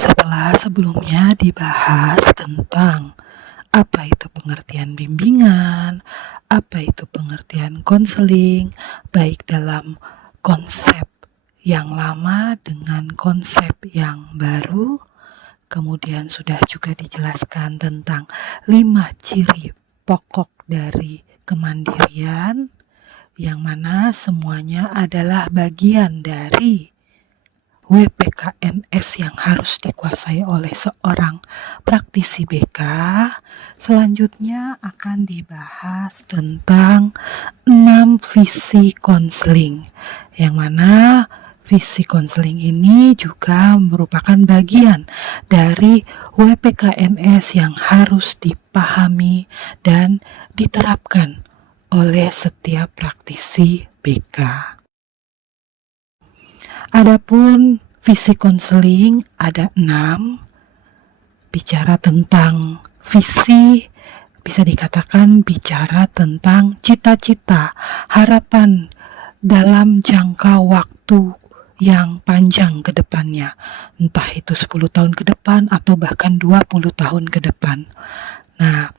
Setelah sebelumnya dibahas tentang apa itu pengertian bimbingan, apa itu pengertian konseling, baik dalam konsep yang lama dengan konsep yang baru. Kemudian sudah juga dijelaskan tentang 5 ciri pokok dari kemandirian, yang mana semuanya adalah bagian dari WPKNS yang harus dikuasai oleh seorang praktisi BK. Selanjutnya akan dibahas tentang 6 visi konseling, yang mana visi konseling ini juga merupakan bagian dari WPKNS yang harus dipahami dan diterapkan oleh setiap praktisi BK. Adapun visi konseling ada 6. Bicara tentang visi, bisa dikatakan bicara tentang cita-cita, harapan dalam jangka waktu yang panjang ke depannya. Entah itu 10 tahun ke depan atau bahkan 20 tahun ke depan. Nah,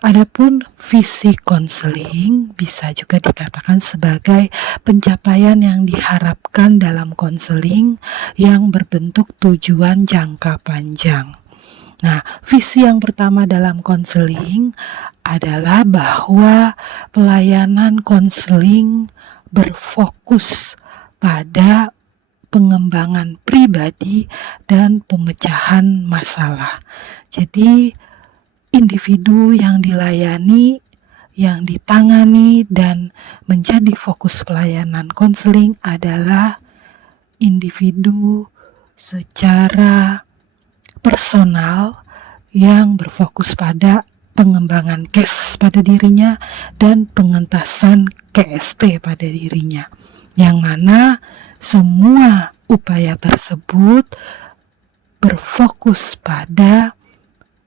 adapun visi konseling bisa juga dikatakan sebagai pencapaian yang diharapkan dalam konseling yang berbentuk tujuan jangka panjang. Nah, visi yang pertama dalam konseling adalah bahwa pelayanan konseling berfokus pada pengembangan pribadi dan pemecahan masalah. Jadi, individu yang dilayani, yang ditangani dan menjadi fokus pelayanan konseling adalah individu secara personal yang berfokus pada pengembangan KES pada dirinya dan pengentasan KST pada dirinya, yang mana semua upaya tersebut berfokus pada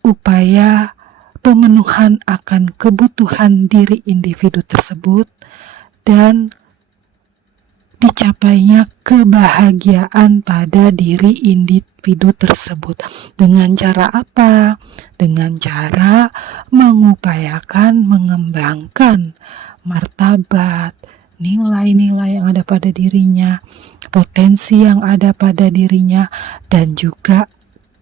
upaya pemenuhan akan kebutuhan diri individu tersebut dan dicapainya kebahagiaan pada diri individu tersebut. Dengan cara apa? Dengan cara mengupayakan mengembangkan martabat, nilai-nilai yang ada pada dirinya, potensi yang ada pada dirinya, dan juga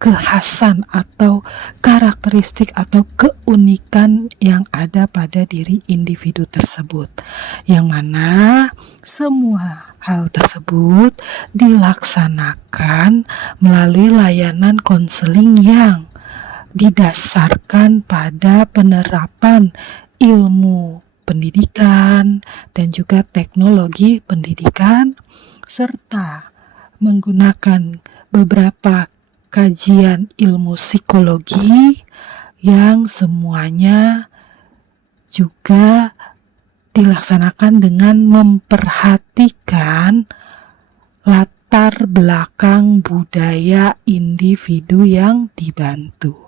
kekhasan atau karakteristik atau keunikan yang ada pada diri individu tersebut, yang mana semua hal tersebut dilaksanakan melalui layanan konseling yang didasarkan pada penerapan ilmu pendidikan dan juga teknologi pendidikan, serta menggunakan beberapa kajian ilmu psikologi yang semuanya juga dilaksanakan dengan memperhatikan latar belakang budaya individu yang dibantu.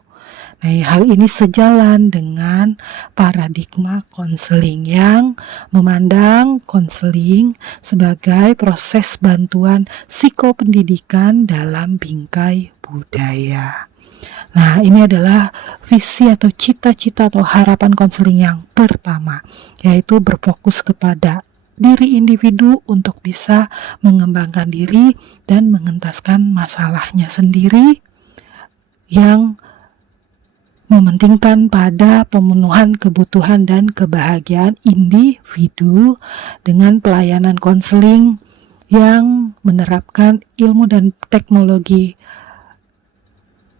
Nah, hal ini sejalan dengan paradigma konseling yang memandang konseling sebagai proses bantuan psikopendidikan dalam bingkai budaya. Nah, ini adalah visi atau cita-cita atau harapan konseling yang pertama, yaitu berfokus kepada diri individu untuk bisa mengembangkan diri dan mengentaskan masalahnya sendiri yang mementingkan pada pemenuhan kebutuhan dan kebahagiaan individu dengan pelayanan konseling yang menerapkan ilmu dan teknologi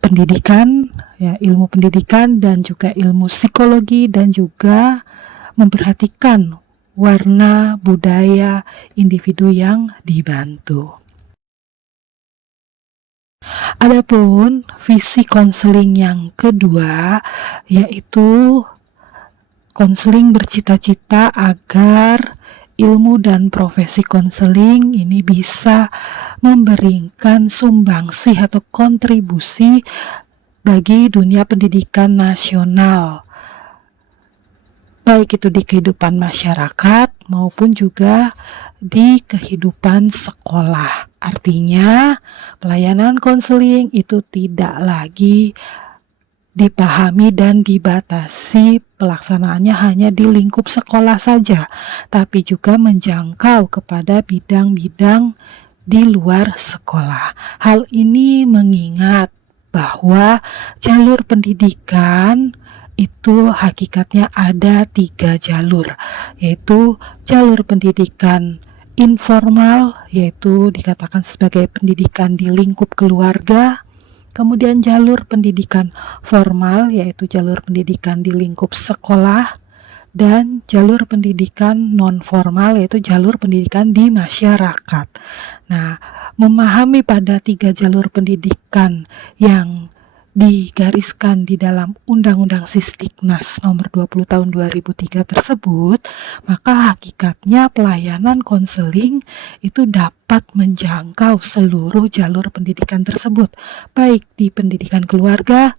pendidikan, ya, ilmu pendidikan dan juga ilmu psikologi, dan juga memperhatikan warna budaya individu yang dibantu. Adapun visi konseling yang kedua, yaitu konseling bercita-cita agar ilmu dan profesi konseling ini bisa memberikan sumbangsi atau kontribusi bagi dunia pendidikan nasional baik itu di kehidupan masyarakat maupun juga di kehidupan sekolah. Artinya, pelayanan konseling itu tidak lagi dipahami dan dibatasi pelaksanaannya hanya di lingkup sekolah saja, tapi juga menjangkau kepada bidang-bidang di luar sekolah. Hal ini mengingat bahwa jalur pendidikan itu hakikatnya ada 3 jalur, yaitu jalur pendidikan informal, yaitu dikatakan sebagai pendidikan di lingkup keluarga. Kemudian jalur pendidikan formal, yaitu jalur pendidikan di lingkup sekolah, dan jalur pendidikan non-formal, yaitu jalur pendidikan di masyarakat. Nah, memahami pada 3 jalur pendidikan yang digariskan di dalam Undang-Undang Sisdiknas nomor 20 tahun 2003 tersebut, maka hakikatnya pelayanan konseling itu dapat menjangkau seluruh jalur pendidikan tersebut, baik di pendidikan keluarga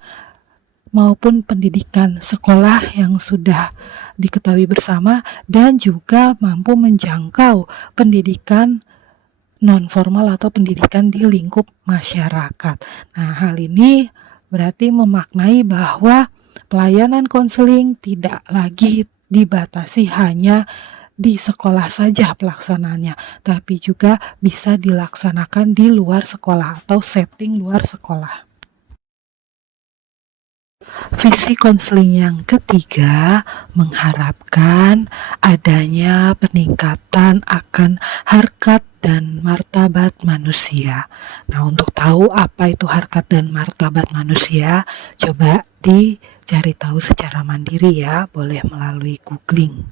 maupun pendidikan sekolah yang sudah diketahui bersama, dan juga mampu menjangkau pendidikan non-formal atau pendidikan di lingkup masyarakat. Nah, hal ini berarti memaknai bahwa pelayanan konseling tidak lagi dibatasi hanya di sekolah saja pelaksanaannya, tapi juga bisa dilaksanakan di luar sekolah atau setting luar sekolah. Visi konseling yang ketiga mengharapkan adanya peningkatan akan harkat dan martabat manusia. Nah, untuk tahu apa itu harkat dan martabat manusia, coba dicari tahu secara mandiri ya, boleh melalui googling.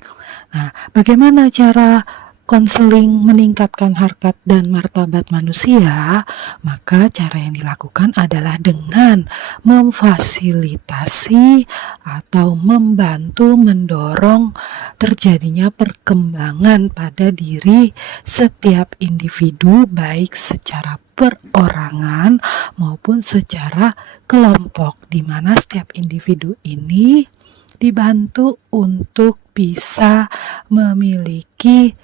Nah, bagaimana cara konseling meningkatkan harkat dan martabat manusia? Maka cara yang dilakukan adalah dengan memfasilitasi atau membantu mendorong terjadinya perkembangan pada diri setiap individu, baik secara perorangan maupun secara kelompok, di mana setiap individu ini dibantu untuk bisa memiliki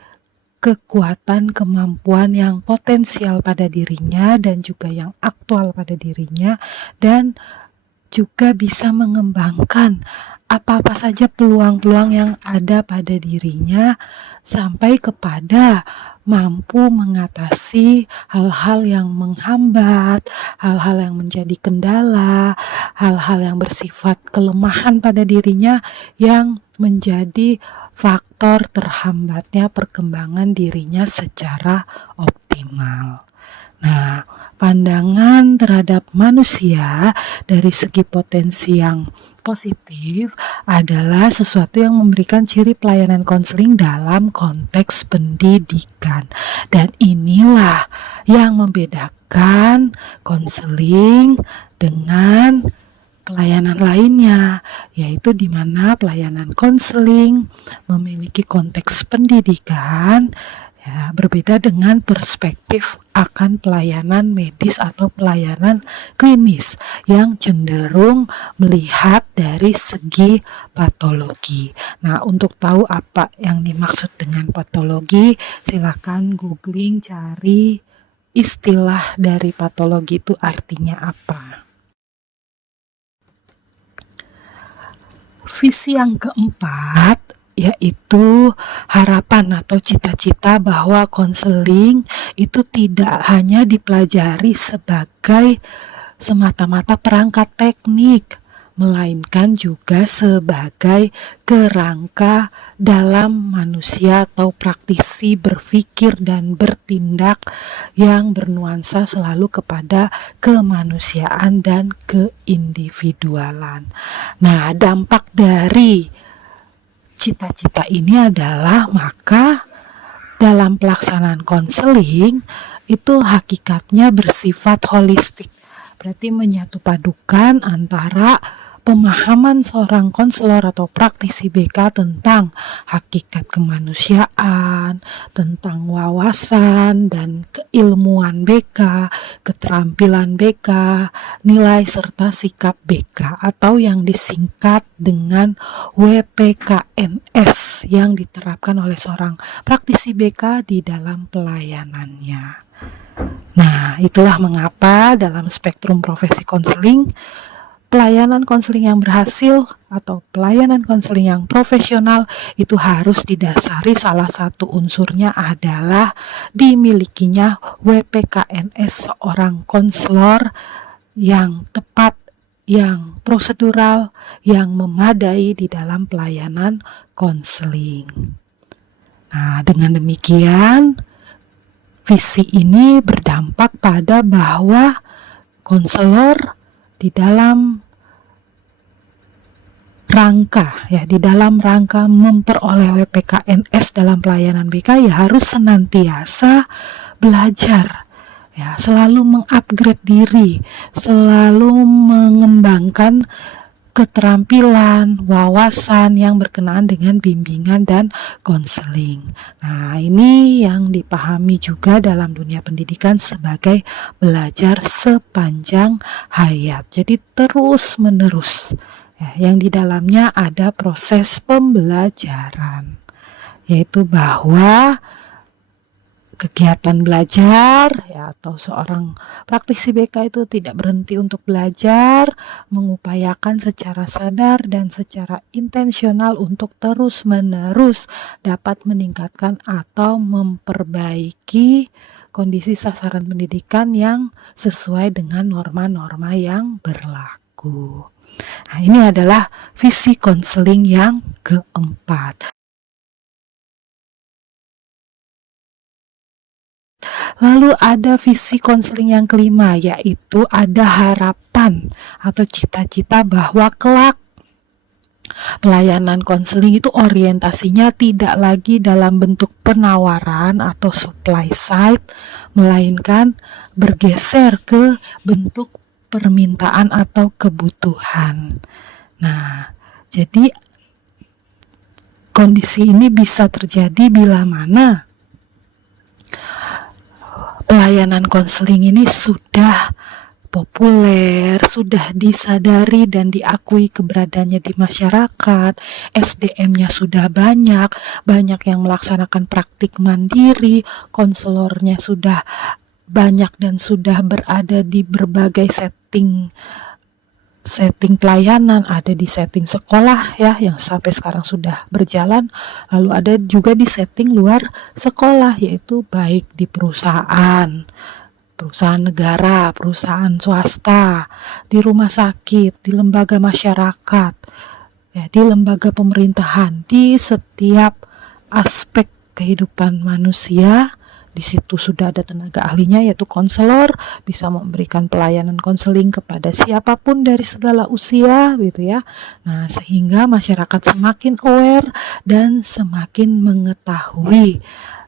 kekuatan, kemampuan yang potensial pada dirinya dan juga yang aktual pada dirinya, dan juga bisa mengembangkan apa-apa saja peluang-peluang yang ada pada dirinya, sampai kepada mampu mengatasi hal-hal yang menghambat, hal-hal yang menjadi kendala, hal-hal yang bersifat kelemahan pada dirinya yang menjadi faktor terhambatnya perkembangan dirinya secara optimal. Nah, pandangan terhadap manusia dari segi potensi yang positif adalah sesuatu yang memberikan ciri pelayanan konseling dalam konteks pendidikan. Dan inilah yang membedakan konseling dengan pelayanan lainnya, yaitu di mana pelayanan konseling memiliki konteks pendidikan ya, berbeda dengan perspektif akan pelayanan medis atau pelayanan klinis yang cenderung melihat dari segi patologi. Nah, untuk tahu apa yang dimaksud dengan patologi, silakan googling, cari istilah dari patologi itu artinya apa. Visi yang keempat yaitu harapan atau cita-cita bahwa konseling itu tidak hanya dipelajari sebagai semata-mata perangkat teknik, melainkan juga sebagai kerangka dalam manusia atau praktisi berpikir dan bertindak yang bernuansa selalu kepada kemanusiaan dan keindividualan. Nah, dampak dari cita-cita ini adalah maka dalam pelaksanaan konseling itu hakikatnya bersifat holistik. Berarti menyatu padukan antara pemahaman seorang konselor atau praktisi BK tentang hakikat kemanusiaan, tentang wawasan dan keilmuan BK, keterampilan BK, nilai serta sikap BK atau yang disingkat dengan WPKNS yang diterapkan oleh seorang praktisi BK di dalam pelayanannya. Nah, itulah mengapa dalam spektrum profesi konseling, pelayanan konseling yang berhasil atau pelayanan konseling yang profesional itu harus didasari salah satu unsurnya adalah dimilikinya WPKNS seorang konselor yang tepat, yang prosedural, yang memadai di dalam pelayanan konseling. Nah, dengan demikian visi ini berdampak pada bahwa konselor di dalam rangka memperoleh WPKNS dalam pelayanan BK ya harus senantiasa belajar, ya, selalu mengupgrade diri, selalu mengembangkan keterampilan, wawasan yang berkenaan dengan bimbingan dan konseling. Nah, ini yang dipahami juga dalam dunia pendidikan sebagai belajar sepanjang hayat. Jadi terus-menerus, ya, yang di dalamnya ada proses pembelajaran, yaitu bahwa kegiatan belajar, ya, atau seorang praktisi BK itu tidak berhenti untuk belajar, mengupayakan secara sadar dan secara intensional untuk terus-menerus dapat meningkatkan atau memperbaiki kondisi sasaran pendidikan yang sesuai dengan norma-norma yang berlaku. Nah, ini adalah visi konseling yang keempat. Lalu ada visi konseling yang kelima, yaitu ada harapan atau cita-cita bahwa kelak pelayanan konseling itu orientasinya tidak lagi dalam bentuk penawaran atau supply side, melainkan bergeser ke bentuk permintaan atau kebutuhan. Nah, jadi kondisi ini bisa terjadi bila mana pelayanan konseling ini sudah populer, sudah disadari dan diakui keberadaannya di masyarakat, SDM-nya sudah banyak yang melaksanakan praktik mandiri, konselornya sudah banyak dan sudah berada di berbagai setting pelayanan, ada di setting sekolah, ya, yang sampai sekarang sudah berjalan, lalu ada juga di setting luar sekolah, yaitu baik di perusahaan negara, perusahaan swasta, di rumah sakit, di lembaga masyarakat, ya, di lembaga pemerintahan, di setiap aspek kehidupan manusia. Di situ sudah ada tenaga ahlinya, yaitu konselor, bisa memberikan pelayanan konseling kepada siapapun dari segala usia, gitu ya. Nah, sehingga masyarakat semakin aware dan semakin mengetahui,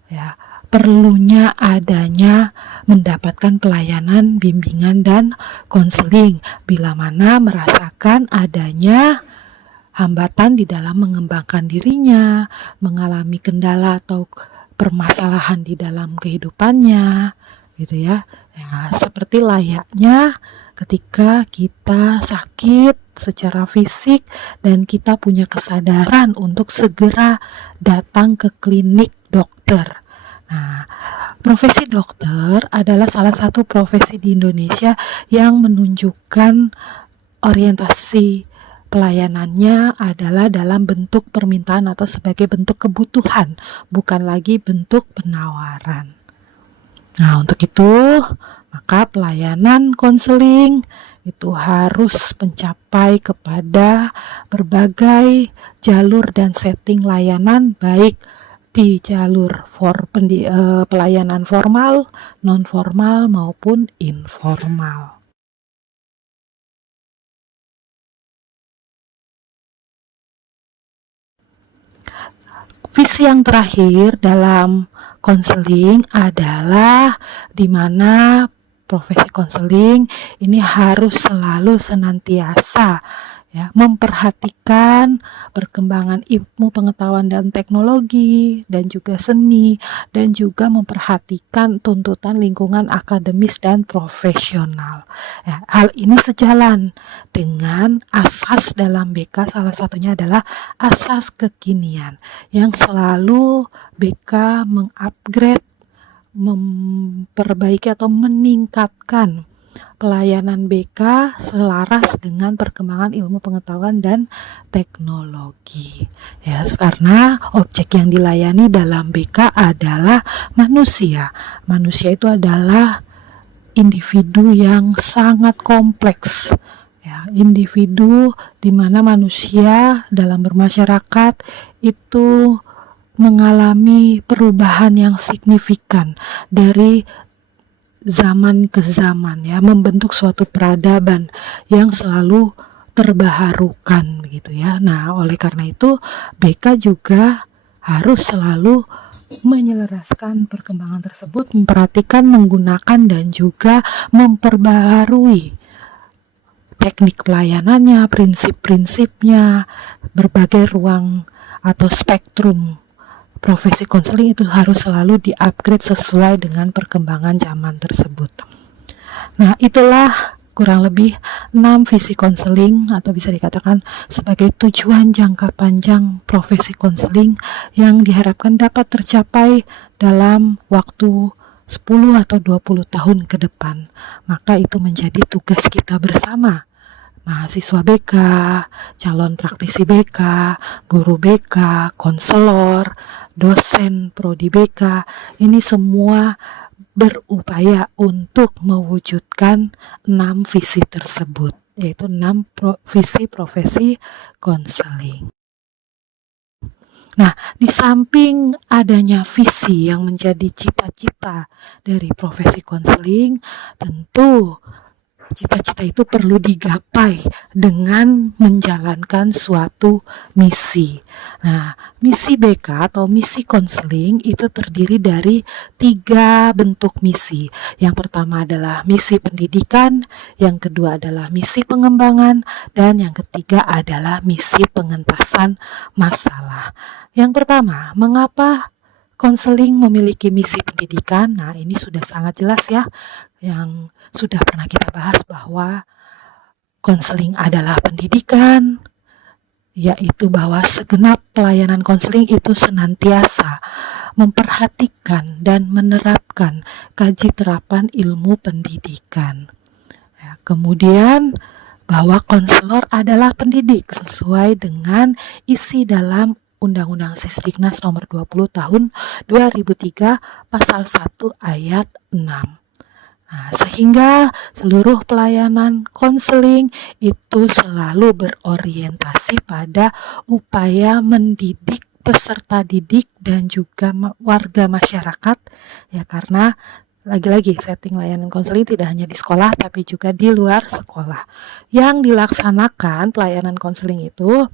ya, perlunya adanya mendapatkan pelayanan bimbingan dan konseling bila mana merasakan adanya hambatan di dalam mengembangkan dirinya, mengalami kendala atau permasalahan di dalam kehidupannya, gitu ya. Ya, seperti layaknya ketika kita sakit secara fisik dan kita punya kesadaran untuk segera datang ke klinik dokter. Nah, profesi dokter adalah salah satu profesi di Indonesia yang menunjukkan orientasi pelayanannya adalah dalam bentuk permintaan atau sebagai bentuk kebutuhan, bukan lagi bentuk penawaran. Nah, untuk itu, maka pelayanan konseling itu harus mencapai kepada berbagai jalur dan setting layanan, baik di jalur pelayanan formal, non-formal maupun informal. Visi yang terakhir dalam konseling adalah di mana profesi konseling ini harus selalu senantiasa, ya, memperhatikan perkembangan ilmu pengetahuan dan teknologi dan juga seni, dan juga memperhatikan tuntutan lingkungan akademis dan profesional. Ya, hal ini sejalan dengan asas dalam BK, salah satunya adalah asas kekinian yang selalu BK mengupgrade, memperbaiki atau meningkatkan pelayanan BK selaras dengan perkembangan ilmu pengetahuan dan teknologi. Ya, karena objek yang dilayani dalam BK adalah manusia. Manusia itu adalah individu yang sangat kompleks. Ya, individu di mana manusia dalam bermasyarakat itu mengalami perubahan yang signifikan dari zaman ke zaman, ya, membentuk suatu peradaban yang selalu terbaharukan begitu ya. Nah, oleh karena itu BK juga harus selalu menyelaraskan perkembangan tersebut, memperhatikan, menggunakan dan juga memperbaharui teknik pelayanannya, prinsip-prinsipnya, berbagai ruang atau spektrum profesi konseling itu harus selalu di-upgrade sesuai dengan perkembangan zaman tersebut. Nah, itulah kurang lebih 6 visi konseling atau bisa dikatakan sebagai tujuan jangka panjang profesi konseling yang diharapkan dapat tercapai dalam waktu 10 atau 20 tahun ke depan. Maka itu menjadi tugas kita bersama, mahasiswa BK, calon praktisi BK, guru BK, konselor, dosen prodi BK. Ini semua berupaya untuk mewujudkan 6 visi tersebut, yaitu 6 visi profesi konseling. Nah, di samping adanya visi yang menjadi cita-cita dari profesi konseling, tentu cita-cita itu perlu digapai dengan menjalankan suatu misi. Nah, misi BK atau misi konseling itu terdiri dari 3 bentuk misi. Yang pertama adalah misi pendidikan, yang kedua adalah misi pengembangan, dan yang ketiga adalah misi pengentasan masalah. Yang pertama, mengapa konseling memiliki misi pendidikan? Nah, ini sudah sangat jelas ya, yang sudah pernah kita bahas bahwa konseling adalah pendidikan, yaitu bahwa segenap pelayanan konseling itu senantiasa memperhatikan dan menerapkan kaji terapan ilmu pendidikan. Ya, kemudian bahwa konselor adalah pendidik sesuai dengan isi dalam Undang-Undang Sisdiknas nomor 20 tahun 2003 pasal 1 ayat 6. Nah, sehingga seluruh pelayanan konseling itu selalu berorientasi pada upaya mendidik peserta didik dan juga warga masyarakat, ya, karena lagi-lagi setting layanan konseling tidak hanya di sekolah tapi juga di luar sekolah. Yang dilaksanakan pelayanan konseling itu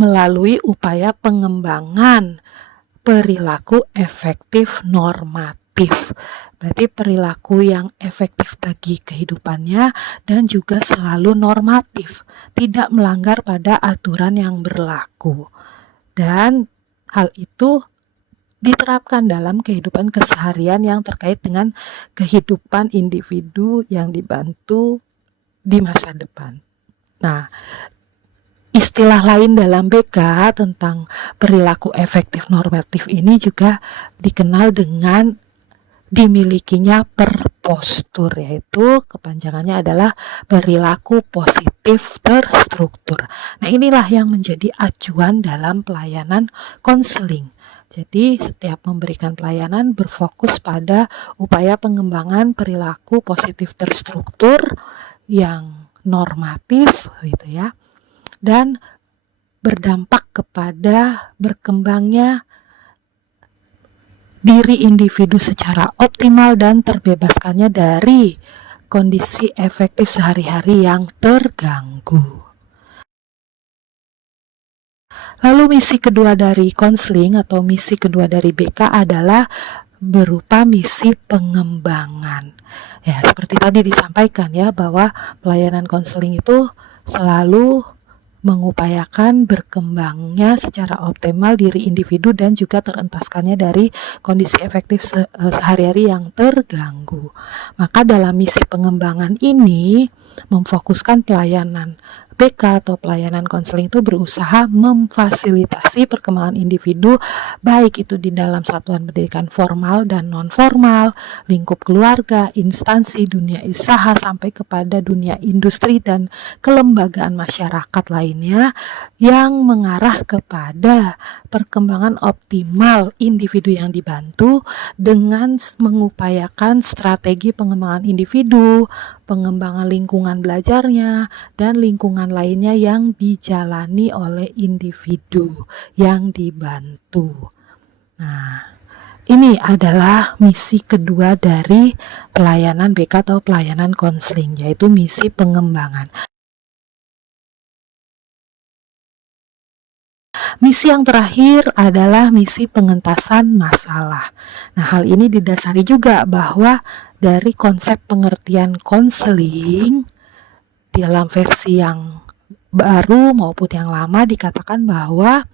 melalui upaya pengembangan perilaku efektif normatif. Berarti perilaku yang efektif bagi kehidupannya dan juga selalu normatif, tidak melanggar pada aturan yang berlaku. Dan hal itu diterapkan dalam kehidupan keseharian yang terkait dengan kehidupan individu yang dibantu di masa depan. Nah, istilah lain dalam BK tentang perilaku efektif normatif ini juga dikenal dengan dimilikinya perpostur, yaitu kepanjangannya adalah perilaku positif terstruktur. Nah, inilah yang menjadi acuan dalam pelayanan konseling. Jadi setiap memberikan pelayanan berfokus pada upaya pengembangan perilaku positif terstruktur yang normatif gitu ya, dan berdampak kepada berkembangnya diri individu secara optimal dan terbebaskannya dari kondisi efektif sehari-hari yang terganggu. Lalu misi kedua dari konseling atau misi kedua dari BK adalah berupa misi pengembangan. Ya, seperti tadi disampaikan ya, bahwa pelayanan konseling itu selalu mengupayakan berkembangnya secara optimal diri individu dan juga terentaskannya dari kondisi efektif sehari-hari yang terganggu. Maka dalam misi pengembangan ini memfokuskan pelayanan BK atau pelayanan konseling itu berusaha memfasilitasi perkembangan individu baik itu di dalam satuan pendidikan formal dan non-formal, lingkup keluarga, instansi, dunia usaha sampai kepada dunia industri dan kelembagaan masyarakat lainnya yang mengarah kepada perkembangan optimal individu yang dibantu dengan mengupayakan strategi pengembangan individu, pengembangan lingkungan belajarnya, dan lingkungan lainnya yang dijalani oleh individu yang dibantu. Nah, ini adalah misi kedua dari pelayanan BK atau pelayanan konseling, yaitu misi pengembangan. Misi yang terakhir adalah misi pengentasan masalah. Nah, hal ini didasari juga bahwa dari konsep pengertian konseling dalam versi yang baru maupun yang lama dikatakan bahwa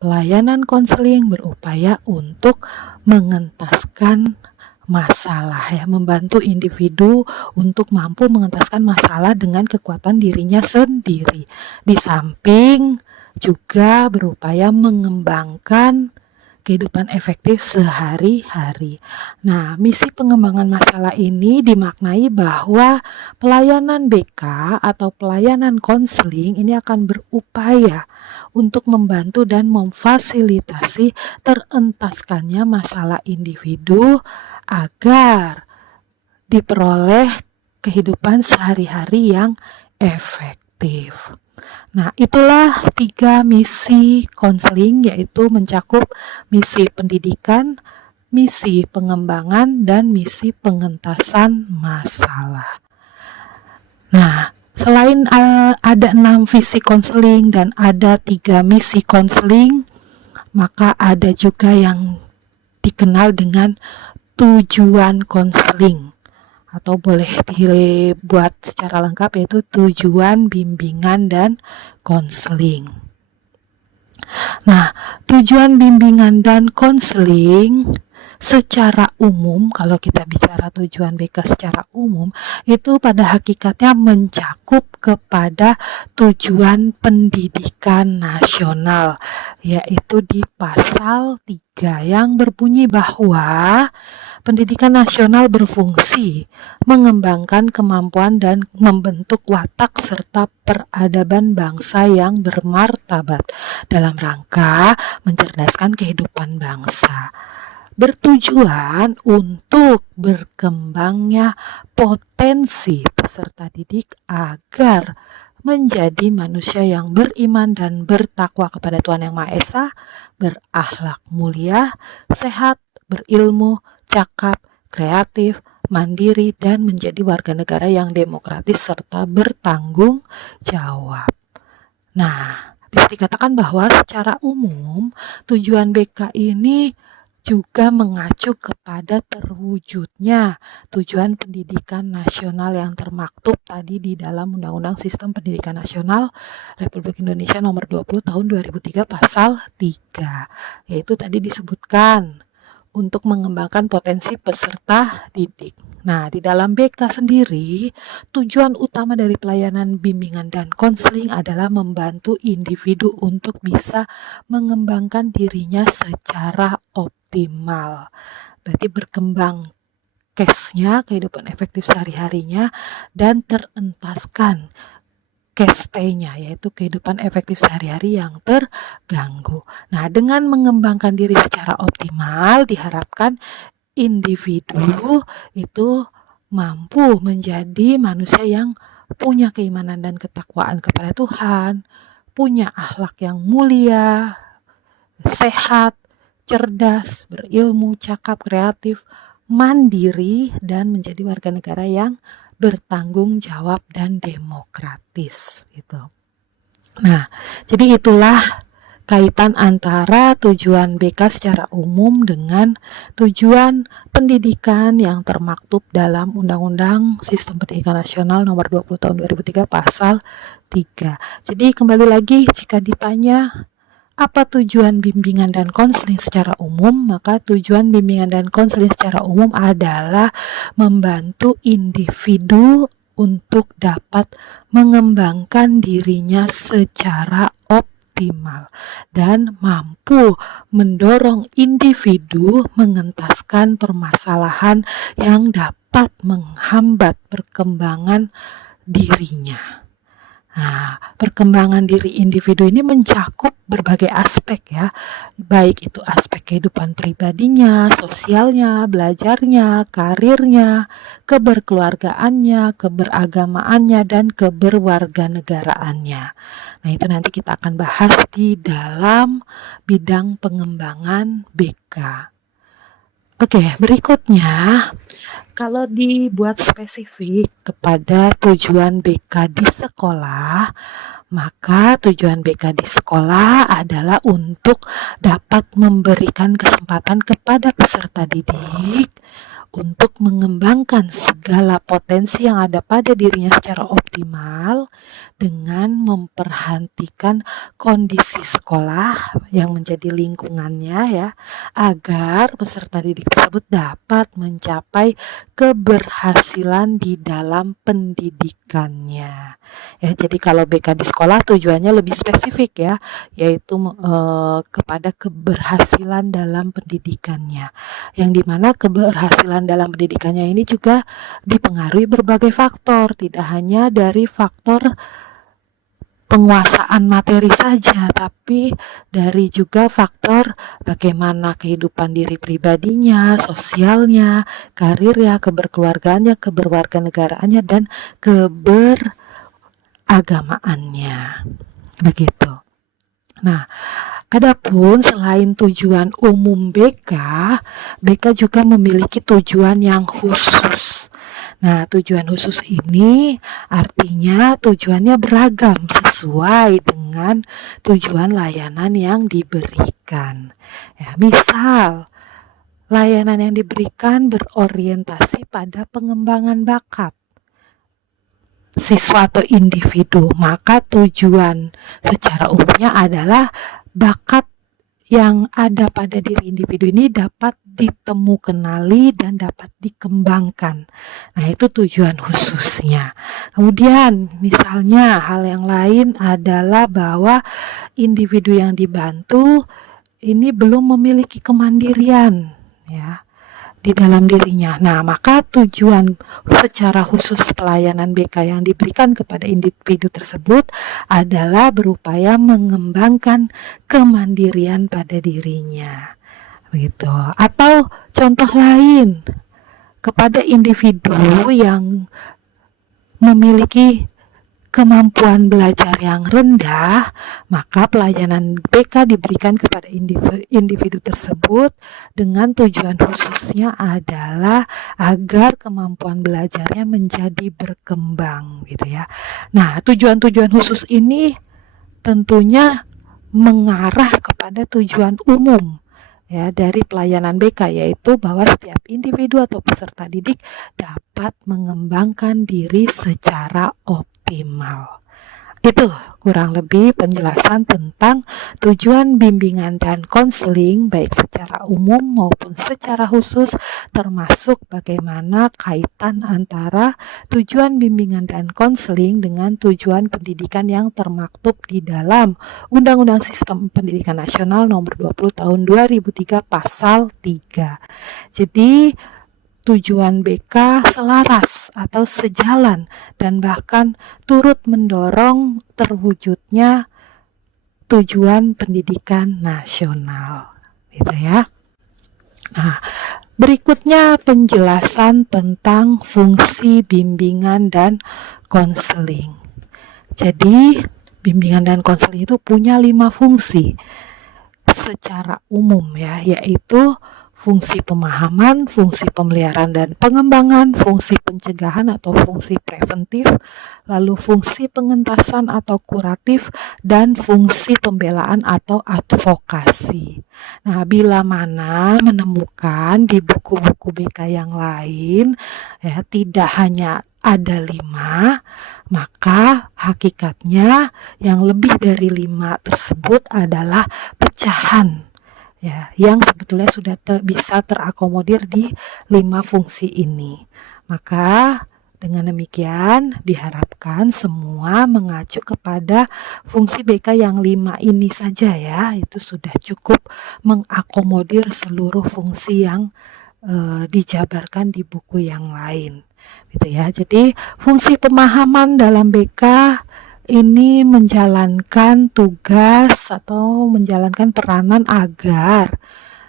pelayanan konseling berupaya untuk mengentaskan masalah, ya, membantu individu untuk mampu mengentaskan masalah dengan kekuatan dirinya sendiri. Di samping juga berupaya mengembangkan kehidupan efektif sehari-hari. Nah, misi pengembangan masalah ini dimaknai bahwa pelayanan BK atau pelayanan konseling ini akan berupaya untuk membantu dan memfasilitasi terentaskannya masalah individu agar diperoleh kehidupan sehari-hari yang efektif. Nah, itulah 3 misi konseling, yaitu mencakup misi pendidikan, misi pengembangan, dan misi pengentasan masalah. Nah, selain ada 6 visi konseling dan ada 3 misi konseling, maka ada juga yang dikenal dengan tujuan konseling, atau boleh dibuat secara lengkap yaitu tujuan bimbingan dan konseling. Nah, tujuan bimbingan dan konseling secara umum, kalau kita bicara tujuan BK secara umum, itu pada hakikatnya mencakup kepada tujuan pendidikan nasional, yaitu di pasal 3 yang berbunyi bahwa pendidikan nasional berfungsi mengembangkan kemampuan dan membentuk watak serta peradaban bangsa yang bermartabat dalam rangka mencerdaskan kehidupan bangsa, bertujuan untuk berkembangnya potensi peserta didik agar menjadi manusia yang beriman dan bertakwa kepada Tuhan Yang Maha Esa, berakhlak mulia, sehat, berilmu, cakap, kreatif, mandiri, dan menjadi warga negara yang demokratis serta bertanggung jawab. Nah, bisa dikatakan bahwa secara umum tujuan BK ini juga mengacu kepada terwujudnya tujuan pendidikan nasional yang termaktub tadi di dalam Undang-Undang Sistem Pendidikan Nasional Republik Indonesia Nomor 20 Tahun 2003 Pasal 3, yaitu tadi disebutkan untuk mengembangkan potensi peserta didik. Nah, di dalam BK sendiri, tujuan utama dari pelayanan bimbingan dan konseling adalah membantu individu untuk bisa mengembangkan dirinya secara optimal. Berarti berkembang case-nya, kehidupan efektif sehari-harinya, dan terentaskan case-nya, yaitu kehidupan efektif sehari-hari yang terganggu. Nah, dengan mengembangkan diri secara optimal, diharapkan individu itu mampu menjadi manusia yang punya keimanan dan ketakwaan kepada Tuhan, punya akhlak yang mulia, sehat, cerdas, berilmu, cakap, kreatif, mandiri, dan menjadi warga negara yang bertanggung jawab dan demokratis gitu. Nah, jadi itulah kaitan antara tujuan BK secara umum dengan tujuan pendidikan yang termaktub dalam Undang-Undang Sistem Pendidikan Nasional Nomor 20 Tahun 2003 Pasal 3. Jadi kembali lagi, jika ditanya apa tujuan bimbingan dan konseling secara umum, maka tujuan bimbingan dan konseling secara umum adalah membantu individu untuk dapat mengembangkan dirinya secara optimal dan mampu mendorong individu mengentaskan permasalahan yang dapat menghambat perkembangan dirinya. Nah, perkembangan diri individu ini mencakup berbagai aspek ya, baik itu aspek kehidupan pribadinya, sosialnya, belajarnya, karirnya, keberkeluargaannya, keberagamaannya, dan keberwarganegaraannya. Nah, itu nanti kita akan bahas di dalam bidang pengembangan BK. Oke, berikutnya, kalau dibuat spesifik kepada tujuan BK di sekolah, maka tujuan BK di sekolah adalah untuk dapat memberikan kesempatan kepada peserta didik untuk mengembangkan segala potensi yang ada pada dirinya secara optimal dengan memperhatikan kondisi sekolah yang menjadi lingkungannya ya, agar peserta didik tersebut dapat mencapai keberhasilan di dalam pendidikannya. Ya, jadi kalau BK di sekolah tujuannya lebih spesifik ya, yaitu kepada keberhasilan dalam pendidikannya. Yang dimana keberhasilan dalam pendidikannya ini juga dipengaruhi berbagai faktor, tidak hanya dari faktor penguasaan materi saja, tapi dari juga faktor bagaimana kehidupan diri pribadinya, sosialnya, karirnya, keberkeluargaannya, keberwarganegaraannya, dan keberagamaannya. Begitu. Nah, adapun selain tujuan umum BK, BK juga memiliki tujuan yang khusus. Nah, tujuan khusus ini artinya tujuannya beragam sesuai dengan tujuan layanan yang diberikan. Ya, misal, layanan yang diberikan berorientasi pada pengembangan bakat siswa atau individu, maka tujuan secara umumnya adalah bakat yang ada pada diri individu ini dapat ditemu kenali dan dapat dikembangkan. Nah, itu tujuan khususnya. Kemudian misalnya hal yang lain adalah bahwa individu yang dibantu ini belum memiliki kemandirian ya di dalam dirinya. Nah, maka tujuan secara khusus pelayanan BK yang diberikan kepada individu tersebut adalah berupaya mengembangkan kemandirian pada dirinya. Begitu. Atau contoh lain, kepada individu yang memiliki kemampuan belajar yang rendah, maka pelayanan BK diberikan kepada individu tersebut dengan tujuan khususnya adalah agar kemampuan belajarnya menjadi berkembang gitu ya. Nah, tujuan-tujuan khusus ini tentunya mengarah kepada tujuan umum ya dari pelayanan BK, yaitu bahwa setiap individu atau peserta didik dapat mengembangkan diri secara optimal. Itu kurang lebih penjelasan tentang tujuan bimbingan dan konseling baik secara umum maupun secara khusus, termasuk bagaimana kaitan antara tujuan bimbingan dan konseling dengan tujuan pendidikan yang termaktub di dalam Undang-Undang Sistem Pendidikan Nasional Nomor 20 Tahun 2003 Pasal 3. Jadi tujuan BK selaras atau sejalan dan bahkan turut mendorong terwujudnya tujuan pendidikan nasional, gitu ya. Nah, berikutnya penjelasan tentang fungsi bimbingan dan konseling. Jadi, bimbingan dan konseling itu punya 5 fungsi secara umum ya, yaitu fungsi pemahaman, fungsi pemeliharaan dan pengembangan, fungsi pencegahan atau fungsi preventif, lalu fungsi pengentasan atau kuratif, dan fungsi pembelaan atau advokasi. Nah, bila mana menemukan di buku-buku BK yang lain, ya tidak hanya ada 5, maka hakikatnya yang lebih dari 5 tersebut adalah pecahan, ya, yang sebetulnya sudah bisa terakomodir di 5 fungsi ini. Maka dengan demikian diharapkan semua mengacu kepada fungsi BK yang 5 ini saja, ya. Itu sudah cukup mengakomodir seluruh fungsi yang dijabarkan di buku yang lain, gitu ya. Jadi fungsi pemahaman dalam BK ini menjalankan tugas atau menjalankan peranan agar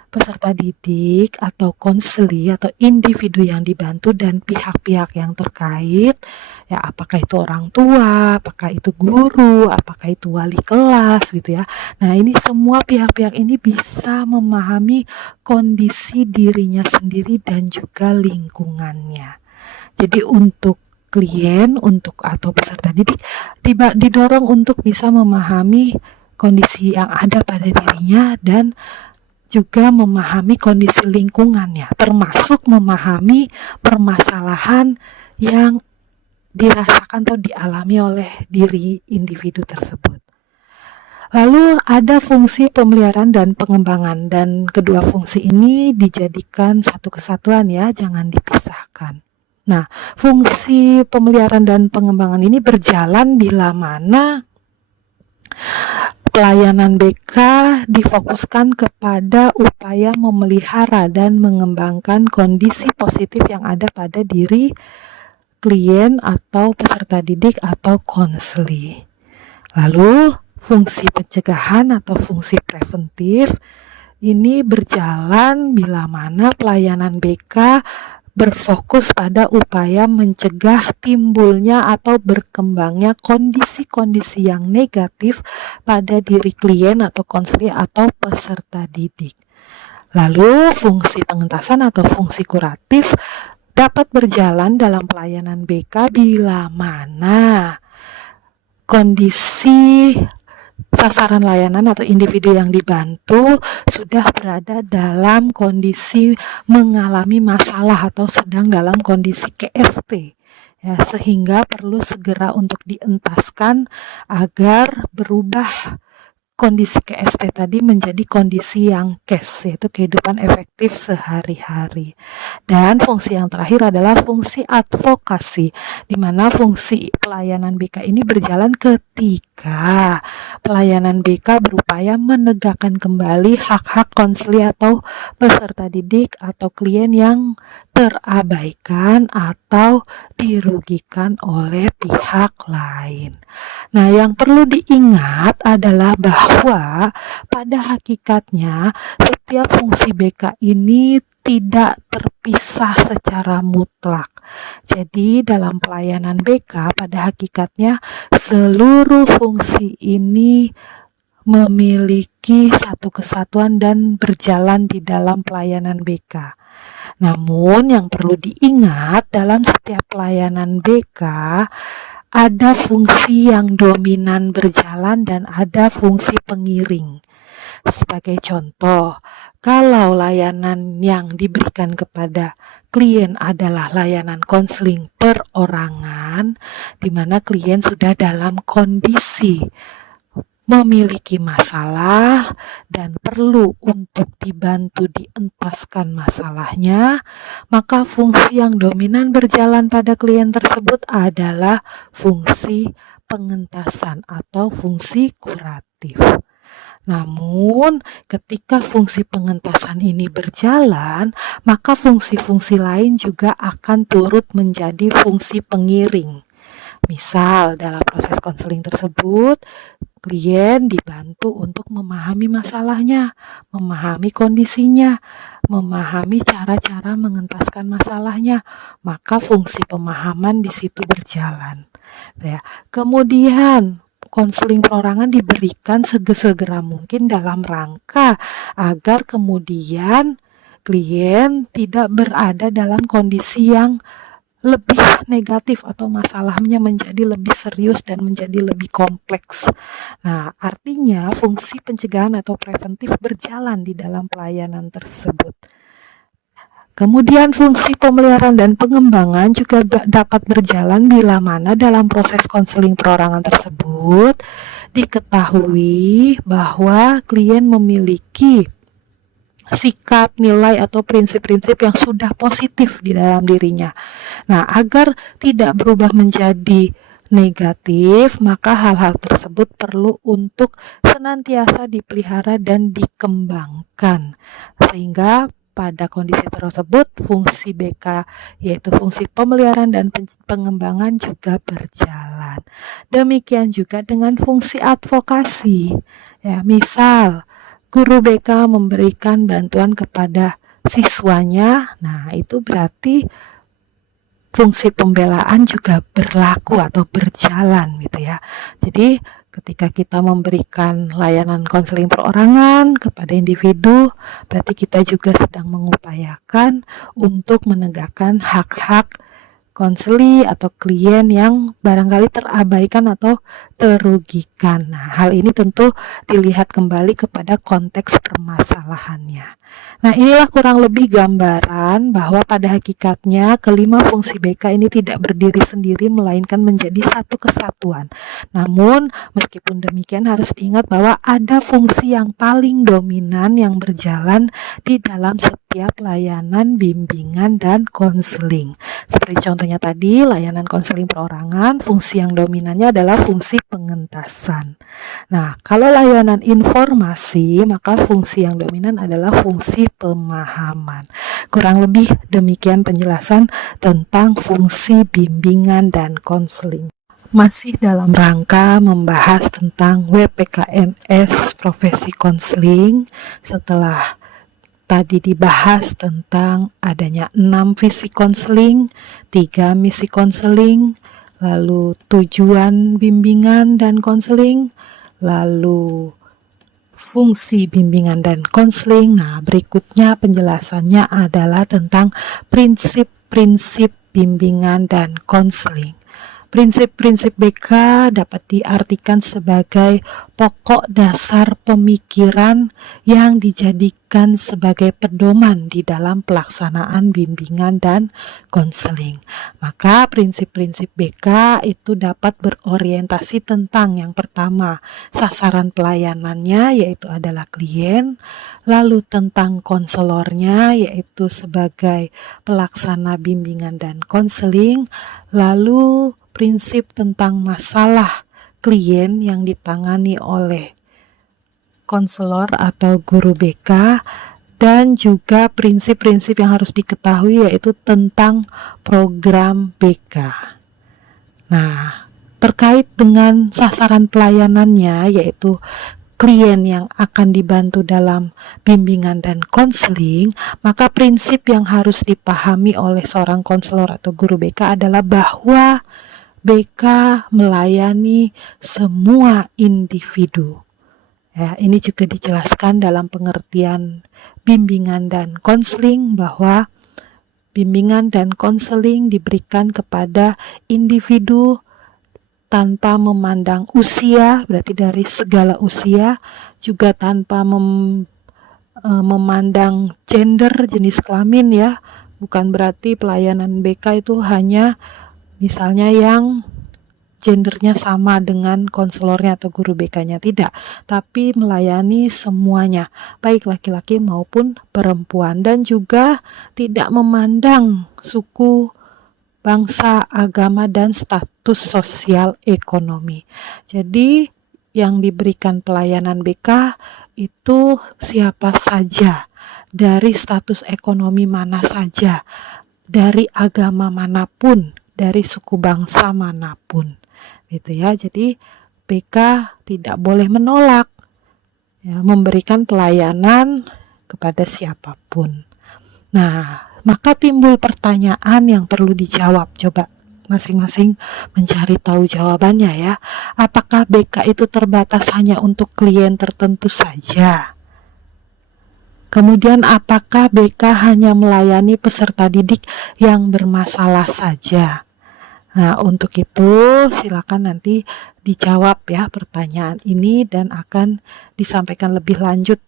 peserta didik atau konseli atau individu yang dibantu dan pihak-pihak yang terkait, ya, apakah itu orang tua, apakah itu guru, apakah itu wali kelas, gitu ya. Nah, ini semua pihak-pihak ini bisa memahami kondisi dirinya sendiri dan juga lingkungannya. Jadi untuk klien atau peserta didik didorong untuk bisa memahami kondisi yang ada pada dirinya dan juga memahami kondisi lingkungannya, termasuk memahami permasalahan yang dirasakan atau dialami oleh diri individu tersebut. Lalu ada fungsi pemeliharaan dan pengembangan, dan kedua fungsi ini dijadikan satu kesatuan, ya, jangan dipisahkan. Nah, fungsi pemeliharaan dan pengembangan ini berjalan bila mana pelayanan BK difokuskan kepada upaya memelihara dan mengembangkan kondisi positif yang ada pada diri klien atau peserta didik atau konseli. Lalu fungsi pencegahan atau fungsi preventif ini berjalan bila mana pelayanan BK berfokus pada upaya mencegah timbulnya atau berkembangnya kondisi-kondisi yang negatif pada diri klien atau konseli atau peserta didik. Lalu fungsi pengentasan atau fungsi kuratif dapat berjalan dalam pelayanan BK bila mana kondisi sasaran layanan atau individu yang dibantu sudah berada dalam kondisi mengalami masalah atau sedang dalam kondisi KST, ya, sehingga perlu segera untuk dientaskan agar berubah kondisi KST tadi menjadi kondisi yang KES, yaitu kehidupan efektif sehari-hari. Dan fungsi yang terakhir adalah fungsi advokasi, di mana fungsi pelayanan BK ini berjalan ketika pelayanan BK berupaya menegakkan kembali hak-hak konseli atau peserta didik atau klien yang terabaikan atau dirugikan oleh pihak lain. Nah, yang perlu diingat adalah bahwa pada hakikatnya setiap fungsi BK ini tidak terpisah secara mutlak. Jadi dalam pelayanan BK pada hakikatnya seluruh fungsi ini memiliki satu kesatuan dan berjalan di dalam pelayanan BK. Namun yang perlu diingat dalam setiap pelayanan BK ada fungsi yang dominan berjalan dan ada fungsi pengiring. Sebagai contoh, kalau layanan yang diberikan kepada klien adalah layanan konseling perorangan, di mana klien sudah dalam kondisi memiliki masalah dan perlu untuk dibantu dientaskan masalahnya, maka fungsi yang dominan berjalan pada klien tersebut adalah fungsi pengentasan atau fungsi kuratif. Namun, ketika fungsi pengentasan ini berjalan, maka fungsi-fungsi lain juga akan turut menjadi fungsi pengiring. Misal, dalam proses konseling tersebut, klien dibantu untuk memahami masalahnya, memahami kondisinya, memahami cara-cara mengentaskan masalahnya, maka fungsi pemahaman di situ berjalan. Ya. Kemudian konseling perorangan diberikan segera mungkin dalam rangka agar kemudian klien tidak berada dalam kondisi yang lebih negatif atau masalahnya menjadi lebih serius dan menjadi lebih kompleks. Nah, artinya fungsi pencegahan atau preventif berjalan di dalam pelayanan tersebut. Kemudian fungsi pemeliharaan dan pengembangan juga dapat berjalan bila mana dalam proses konseling perorangan tersebut diketahui bahwa klien memiliki sikap, nilai, atau prinsip-prinsip yang sudah positif di dalam dirinya. Nah, agar tidak berubah menjadi negatif, maka hal-hal tersebut perlu untuk senantiasa dipelihara dan dikembangkan. Sehingga pada kondisi tersebut, fungsi BK yaitu fungsi pemeliharaan dan pengembangan juga berjalan. Demikian juga dengan fungsi advokasi. Ya, misal guru BK memberikan bantuan kepada siswanya, nah itu berarti fungsi pembelaan juga berlaku atau berjalan gitu ya. Jadi ketika kita memberikan layanan konseling perorangan kepada individu, berarti kita juga sedang mengupayakan untuk menegakkan hak-hak konseli atau klien yang barangkali terabaikan atau terugikan. Nah, hal ini tentu dilihat kembali kepada konteks permasalahannya. Nah, inilah kurang lebih gambaran bahwa pada hakikatnya kelima fungsi BK ini tidak berdiri sendiri melainkan menjadi satu kesatuan. Namun, meskipun demikian harus diingat bahwa ada fungsi yang paling dominan yang berjalan di dalam setiap layanan bimbingan dan konseling. Seperti contohnya tadi, layanan konseling perorangan, fungsi yang dominannya adalah fungsi pengentasan. Nah, kalau layanan informasi, maka fungsi yang dominan adalah fungsi pemahaman. Kurang lebih demikian penjelasan tentang fungsi bimbingan dan konseling. Masih dalam rangka membahas tentang WPKNS profesi konseling, setelah tadi dibahas tentang adanya 6 visi konseling, 3 misi konseling, lalu tujuan bimbingan dan konseling, lalu fungsi bimbingan dan konseling. Nah, berikutnya penjelasannya adalah tentang prinsip-prinsip bimbingan dan konseling. Prinsip-prinsip BK dapat diartikan sebagai pokok dasar pemikiran yang dijadikan sebagai pedoman di dalam pelaksanaan bimbingan dan konseling. Maka prinsip-prinsip BK itu dapat berorientasi tentang yang pertama, sasaran pelayanannya yaitu adalah klien, lalu tentang konselornya yaitu sebagai pelaksana bimbingan dan konseling, lalu prinsip tentang masalah klien yang ditangani oleh konselor atau guru BK, dan juga prinsip-prinsip yang harus diketahui yaitu tentang program BK. Nah, terkait dengan sasaran pelayanannya yaitu klien yang akan dibantu dalam bimbingan dan konseling, maka prinsip yang harus dipahami oleh seorang konselor atau guru BK adalah bahwa BK melayani semua individu. Ya, ini juga dijelaskan dalam pengertian bimbingan dan konseling bahwa bimbingan dan konseling diberikan kepada individu tanpa memandang usia, berarti dari segala usia, juga tanpa memandang gender, jenis kelamin ya. Bukan berarti pelayanan BK itu hanya misalnya yang gendernya sama dengan konselornya atau guru BK-nya, tidak, tapi melayani semuanya, baik laki-laki maupun perempuan, dan juga tidak memandang suku, bangsa, agama, dan status sosial ekonomi. Jadi yang diberikan pelayanan BK itu siapa saja, dari status ekonomi mana saja, dari agama manapun, dari suku bangsa manapun, gitu ya. Jadi BK tidak boleh menolak ya, memberikan pelayanan kepada siapapun. Nah, maka timbul pertanyaan yang perlu dijawab. Coba masing-masing mencari tahu jawabannya ya. Apakah BK itu terbatas hanya untuk klien tertentu saja? Kemudian apakah BK hanya melayani peserta didik yang bermasalah saja? Nah, untuk itu silakan nanti dijawab ya pertanyaan ini dan akan disampaikan lebih lanjut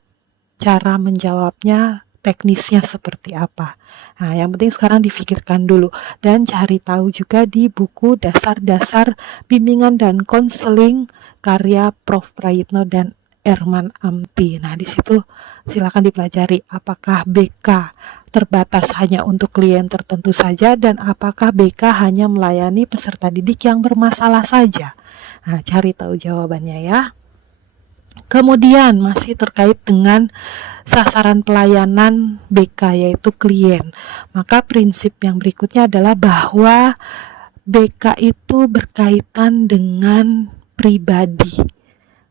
cara menjawabnya, teknisnya seperti apa. Nah, yang penting sekarang difikirkan dulu dan cari tahu juga di buku Dasar-Dasar Bimbingan dan Konseling karya Prof. Prayitno dan Erman Amti. Nah, di situ silakan dipelajari apakah BK terbatas hanya untuk klien tertentu saja dan apakah BK hanya melayani peserta didik yang bermasalah saja. Nah, cari tahu jawabannya ya. Kemudian masih terkait dengan sasaran pelayanan BK yaitu klien. Maka prinsip yang berikutnya adalah bahwa BK itu berkaitan dengan pribadi.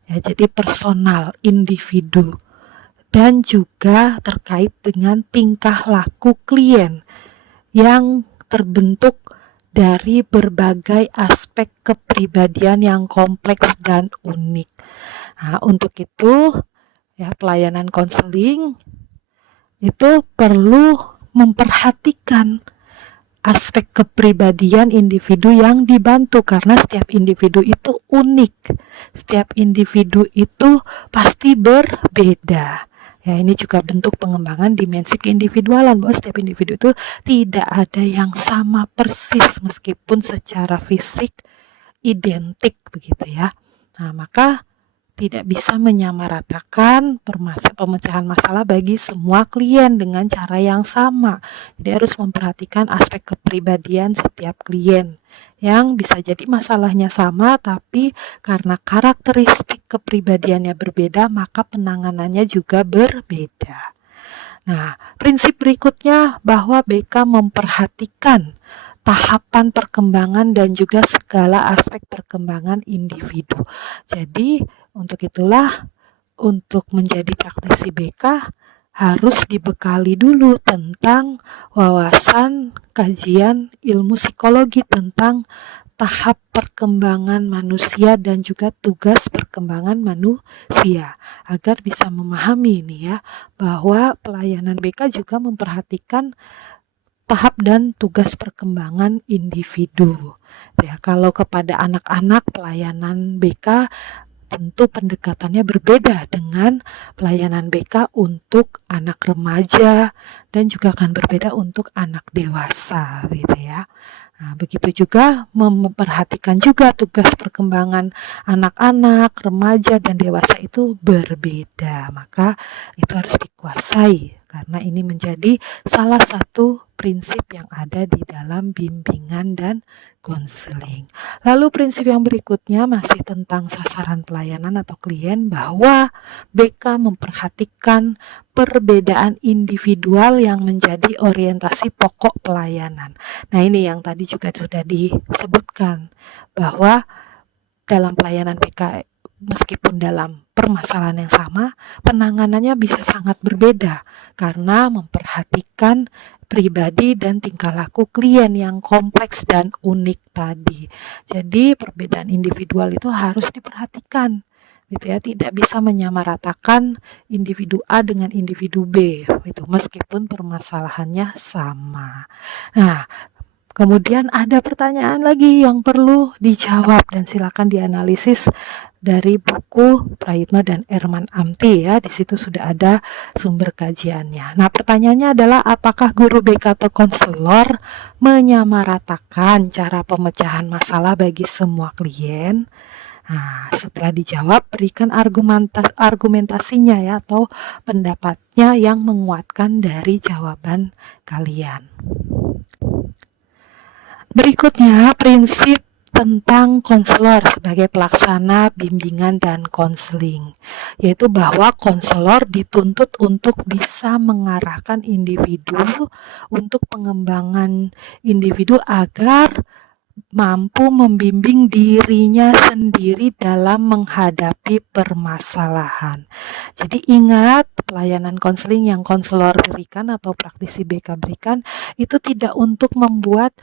Ya, jadi personal, individu. Dan juga terkait dengan tingkah laku klien yang terbentuk dari berbagai aspek kepribadian yang kompleks dan unik. Nah, untuk itu ya pelayanan konseling itu perlu memperhatikan aspek kepribadian individu yang dibantu karena setiap individu itu unik. Setiap individu itu pasti berbeda. Ya, ini juga bentuk pengembangan dimensi keindividualan bahwa setiap individu itu tidak ada yang sama persis meskipun secara fisik identik begitu ya. Nah, maka tidak bisa menyamaratakan pemecahan masalah bagi semua klien dengan cara yang sama. Jadi harus memperhatikan aspek kepribadian setiap klien yang bisa jadi masalahnya sama tapi karena karakteristik kepribadiannya berbeda maka penanganannya juga berbeda. Nah, prinsip berikutnya bahwa BK memperhatikan tahapan perkembangan dan juga segala aspek perkembangan individu. Jadi, untuk itulah untuk menjadi praktisi BK harus dibekali dulu tentang wawasan kajian ilmu psikologi tentang tahap perkembangan manusia dan juga tugas perkembangan manusia agar bisa memahami ini ya bahwa pelayanan BK juga memperhatikan tahap dan tugas perkembangan individu. Ya, kalau kepada anak-anak pelayanan BK tentu pendekatannya berbeda dengan pelayanan BK untuk anak remaja dan juga akan berbeda untuk anak dewasa gitu ya. Nah, begitu juga memperhatikan juga tugas perkembangan anak-anak, remaja, dan dewasa itu berbeda. Maka itu harus dikuasai karena ini menjadi salah satu prinsip yang ada di dalam bimbingan dan konseling. Lalu prinsip yang berikutnya masih tentang sasaran pelayanan atau klien bahwa BK memperhatikan perbedaan individual yang menjadi orientasi pokok pelayanan. Nah, ini yang tadi juga sudah disebutkan bahwa dalam pelayanan BK meskipun dalam permasalahan yang sama, penanganannya bisa sangat berbeda karena memperhatikan pribadi dan tingkah laku klien yang kompleks dan unik tadi. Jadi perbedaan individual itu harus diperhatikan gitu ya, tidak bisa menyamaratakan individu A dengan individu B gitu meskipun permasalahannya sama. Nah, kemudian ada pertanyaan lagi yang perlu dijawab dan silakan dianalisis dari buku Prayitno dan Erman Amti ya. Di situ sudah ada sumber kajiannya. Nah, pertanyaannya adalah apakah guru BK atau konselor menyamaratakan cara pemecahan masalah bagi semua klien? Nah, setelah dijawab, berikan argumentasinya ya atau pendapatnya yang menguatkan dari jawaban kalian. Berikutnya, prinsip tentang konselor sebagai pelaksana bimbingan dan konseling, yaitu bahwa konselor dituntut untuk bisa mengarahkan individu untuk pengembangan individu agar mampu membimbing dirinya sendiri dalam menghadapi permasalahan. Jadi ingat, pelayanan konseling yang konselor berikan atau praktisi BK berikan itu tidak untuk membuat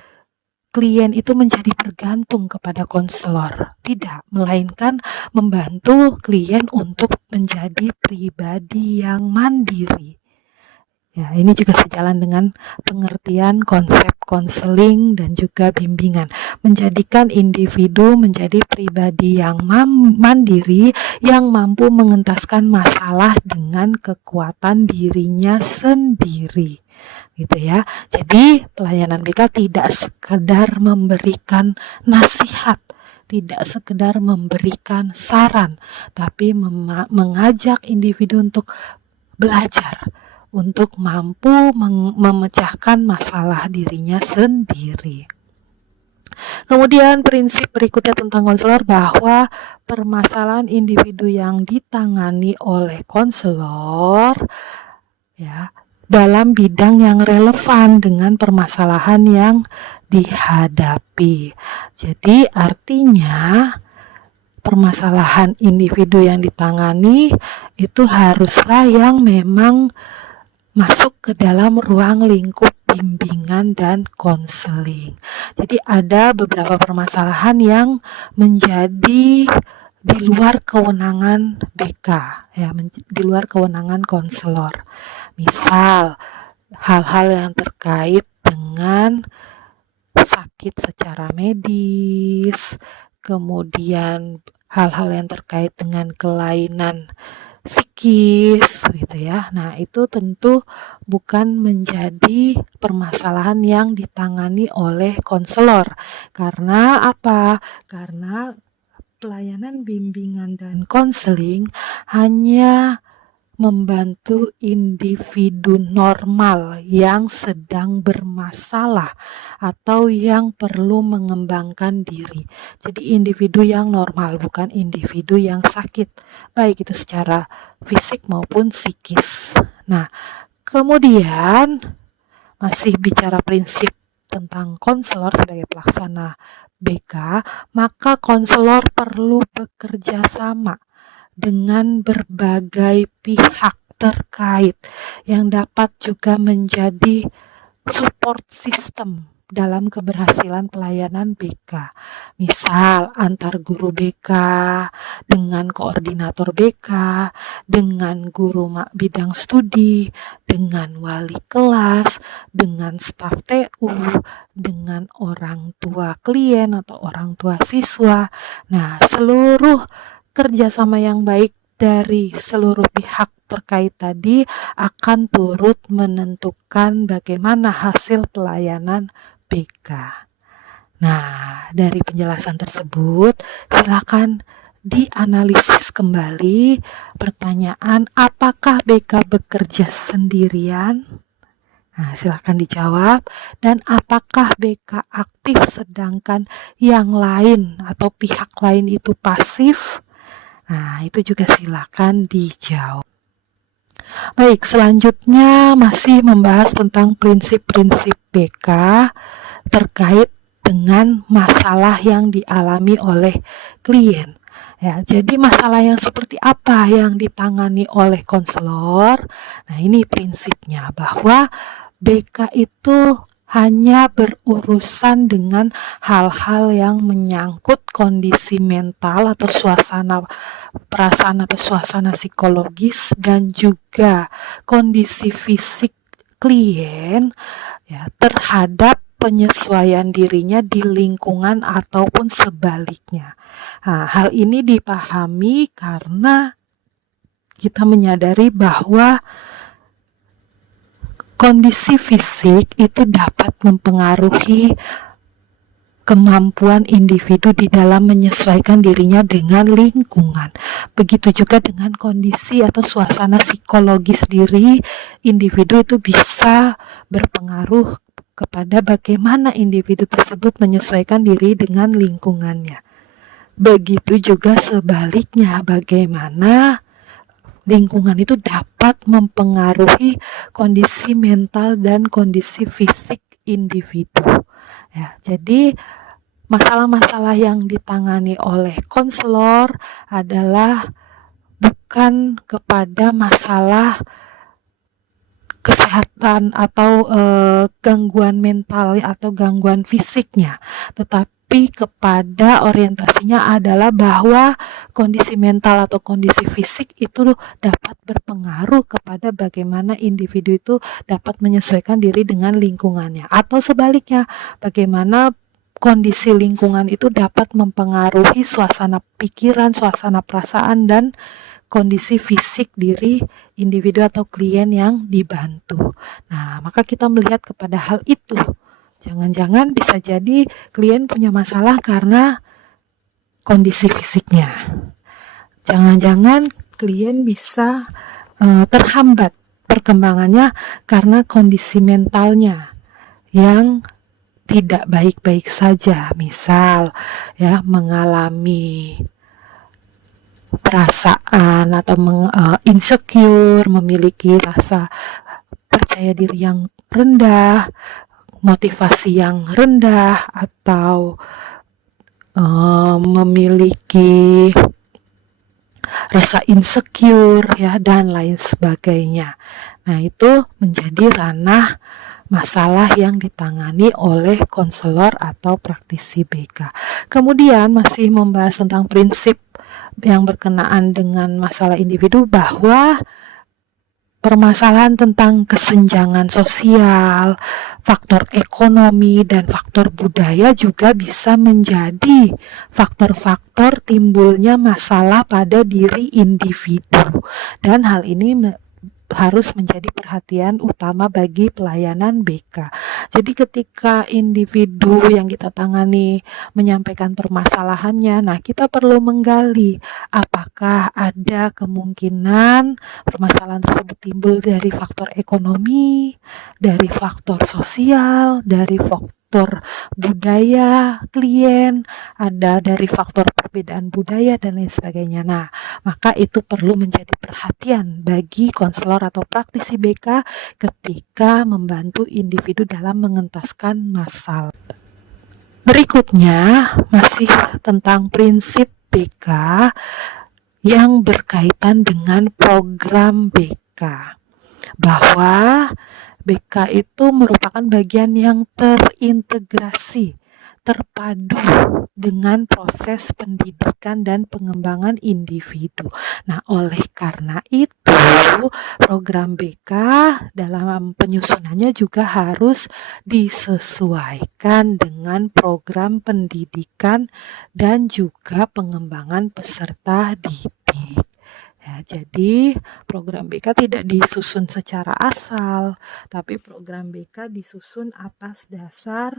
klien itu menjadi bergantung kepada konselor. Tidak, melainkan membantu klien untuk menjadi pribadi yang mandiri. Ya, ini juga sejalan dengan pengertian konsep konseling dan juga bimbingan, menjadikan individu menjadi pribadi yang mandiri, yang mampu mengentaskan masalah dengan kekuatan dirinya sendiri. Gitu ya. Jadi, pelayanan BK tidak sekedar memberikan nasihat, tidak sekedar memberikan saran, tapi mengajak individu untuk belajar, untuk mampu memecahkan masalah dirinya sendiri. Kemudian prinsip berikutnya tentang konselor bahwa permasalahan individu yang ditangani oleh konselor ya dalam bidang yang relevan dengan permasalahan yang dihadapi. Jadi artinya permasalahan individu yang ditangani itu haruslah yang memang masuk ke dalam ruang lingkup bimbingan dan konseling. Jadi ada beberapa permasalahan yang menjadi di luar kewenangan BK, ya, di luar kewenangan konselor. Misal hal-hal yang terkait dengan sakit secara medis, kemudian hal-hal yang terkait dengan kelainan psikis gitu ya. Nah, itu tentu bukan menjadi permasalahan yang ditangani oleh konselor. Karena apa? Karena pelayanan bimbingan dan konseling hanya membantu individu normal yang sedang bermasalah atau yang perlu mengembangkan diri. Jadi individu yang normal, bukan individu yang sakit, baik itu secara fisik maupun psikis. Nah, kemudian masih bicara prinsip tentang konselor sebagai pelaksana BK, maka konselor perlu bekerja sama dengan berbagai pihak terkait yang dapat juga menjadi support system dalam keberhasilan pelayanan BK. Misal antar guru BK dengan koordinator BK, dengan guru bidang studi, dengan wali kelas, dengan staf TU, dengan orang tua klien atau orang tua siswa. Nah, seluruh kerjasama yang baik dari seluruh pihak terkait tadi akan turut menentukan bagaimana hasil pelayanan BK. Nah, dari penjelasan tersebut, silakan dianalisis kembali pertanyaan apakah BK bekerja sendirian? Nah, silakan dijawab. Dan apakah BK aktif sedangkan yang lain atau pihak lain itu pasif? Nah, itu juga silakan dijawab. Baik, selanjutnya masih membahas tentang prinsip-prinsip BK terkait dengan masalah yang dialami oleh klien. Ya, jadi masalah yang seperti apa yang ditangani oleh konselor? Nah, ini prinsipnya bahwa BK itu hanya berurusan dengan hal-hal yang menyangkut kondisi mental atau suasana perasaan atau suasana psikologis dan juga kondisi fisik klien ya terhadap penyesuaian dirinya di lingkungan ataupun sebaliknya. Nah, hal ini dipahami karena kita menyadari bahwa kondisi fisik itu dapat mempengaruhi kemampuan individu di dalam menyesuaikan dirinya dengan lingkungan. Begitu juga dengan kondisi atau suasana psikologis diri individu itu bisa berpengaruh kepada bagaimana individu tersebut menyesuaikan diri dengan lingkungannya. Begitu juga sebaliknya, bagaimana lingkungan itu dapat mempengaruhi kondisi mental dan kondisi fisik individu. Ya, jadi masalah-masalah yang ditangani oleh konselor adalah bukan kepada masalah kesehatan atau gangguan mental atau gangguan fisiknya, tetapi lebih kepada orientasinya adalah bahwa kondisi mental atau kondisi fisik itu dapat berpengaruh kepada bagaimana individu itu dapat menyesuaikan diri dengan lingkungannya, atau sebaliknya, bagaimana kondisi lingkungan itu dapat mempengaruhi suasana pikiran, suasana perasaan, dan kondisi fisik diri individu atau klien yang dibantu. Nah, maka kita melihat kepada hal itu. Jangan-jangan bisa jadi klien punya masalah karena kondisi fisiknya. Jangan-jangan klien bisa terhambat perkembangannya karena kondisi mentalnya yang tidak baik-baik saja. Misal ya, mengalami perasaan atau insecure, memiliki rasa percaya diri yang rendah, motivasi yang rendah, atau memiliki rasa insecure ya, dan lain sebagainya. Nah, itu menjadi ranah masalah yang ditangani oleh konselor atau praktisi BK. Kemudian masih membahas tentang prinsip yang berkenaan dengan masalah individu, bahwa permasalahan tentang kesenjangan sosial, faktor ekonomi, dan faktor budaya juga bisa menjadi faktor-faktor timbulnya masalah pada diri individu. Dan hal ini harus menjadi perhatian utama bagi pelayanan BK. Jadi ketika individu yang kita tangani menyampaikan permasalahannya, nah kita perlu menggali apakah ada kemungkinan permasalahan tersebut timbul dari faktor ekonomi, dari faktor sosial, dari faktor budaya klien, ada dari faktor perbedaan budaya, dan lain sebagainya. Nah, maka itu perlu menjadi perhatian bagi konselor atau praktisi BK ketika membantu individu dalam mengentaskan masalah. Berikutnya masih tentang prinsip BK yang berkaitan dengan program BK, bahwa BK itu merupakan bagian yang terintegrasi, terpadu dengan proses pendidikan dan pengembangan individu. Nah, oleh karena itu, program BK dalam penyusunannya juga harus disesuaikan dengan program pendidikan dan juga pengembangan peserta didik. Ya, jadi program BK tidak disusun secara asal, tapi program BK disusun atas dasar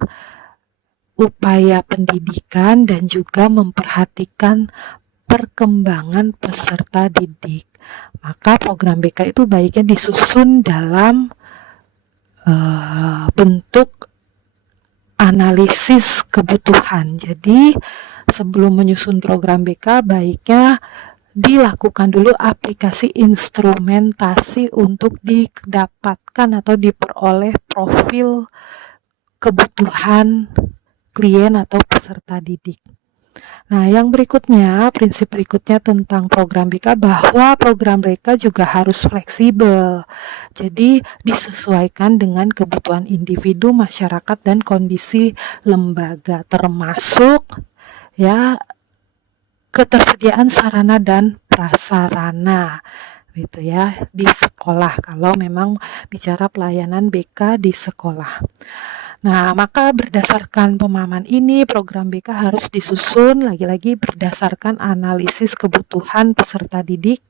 upaya pendidikan dan juga memperhatikan perkembangan peserta didik. Maka program BK itu baiknya disusun dalam bentuk analisis kebutuhan. Jadi sebelum menyusun program BK, baiknya dilakukan dulu aplikasi instrumentasi untuk didapatkan atau diperoleh profil kebutuhan klien atau peserta didik. Nah, yang berikutnya, prinsip berikutnya tentang program BK, bahwa program BK juga harus fleksibel. Jadi disesuaikan dengan kebutuhan individu, masyarakat, dan kondisi lembaga, termasuk ya ketersediaan sarana dan prasarana gitu ya di sekolah, kalau memang bicara pelayanan BK di sekolah. Nah, maka berdasarkan pemahaman ini, program BK harus disusun lagi-lagi berdasarkan analisis kebutuhan peserta didik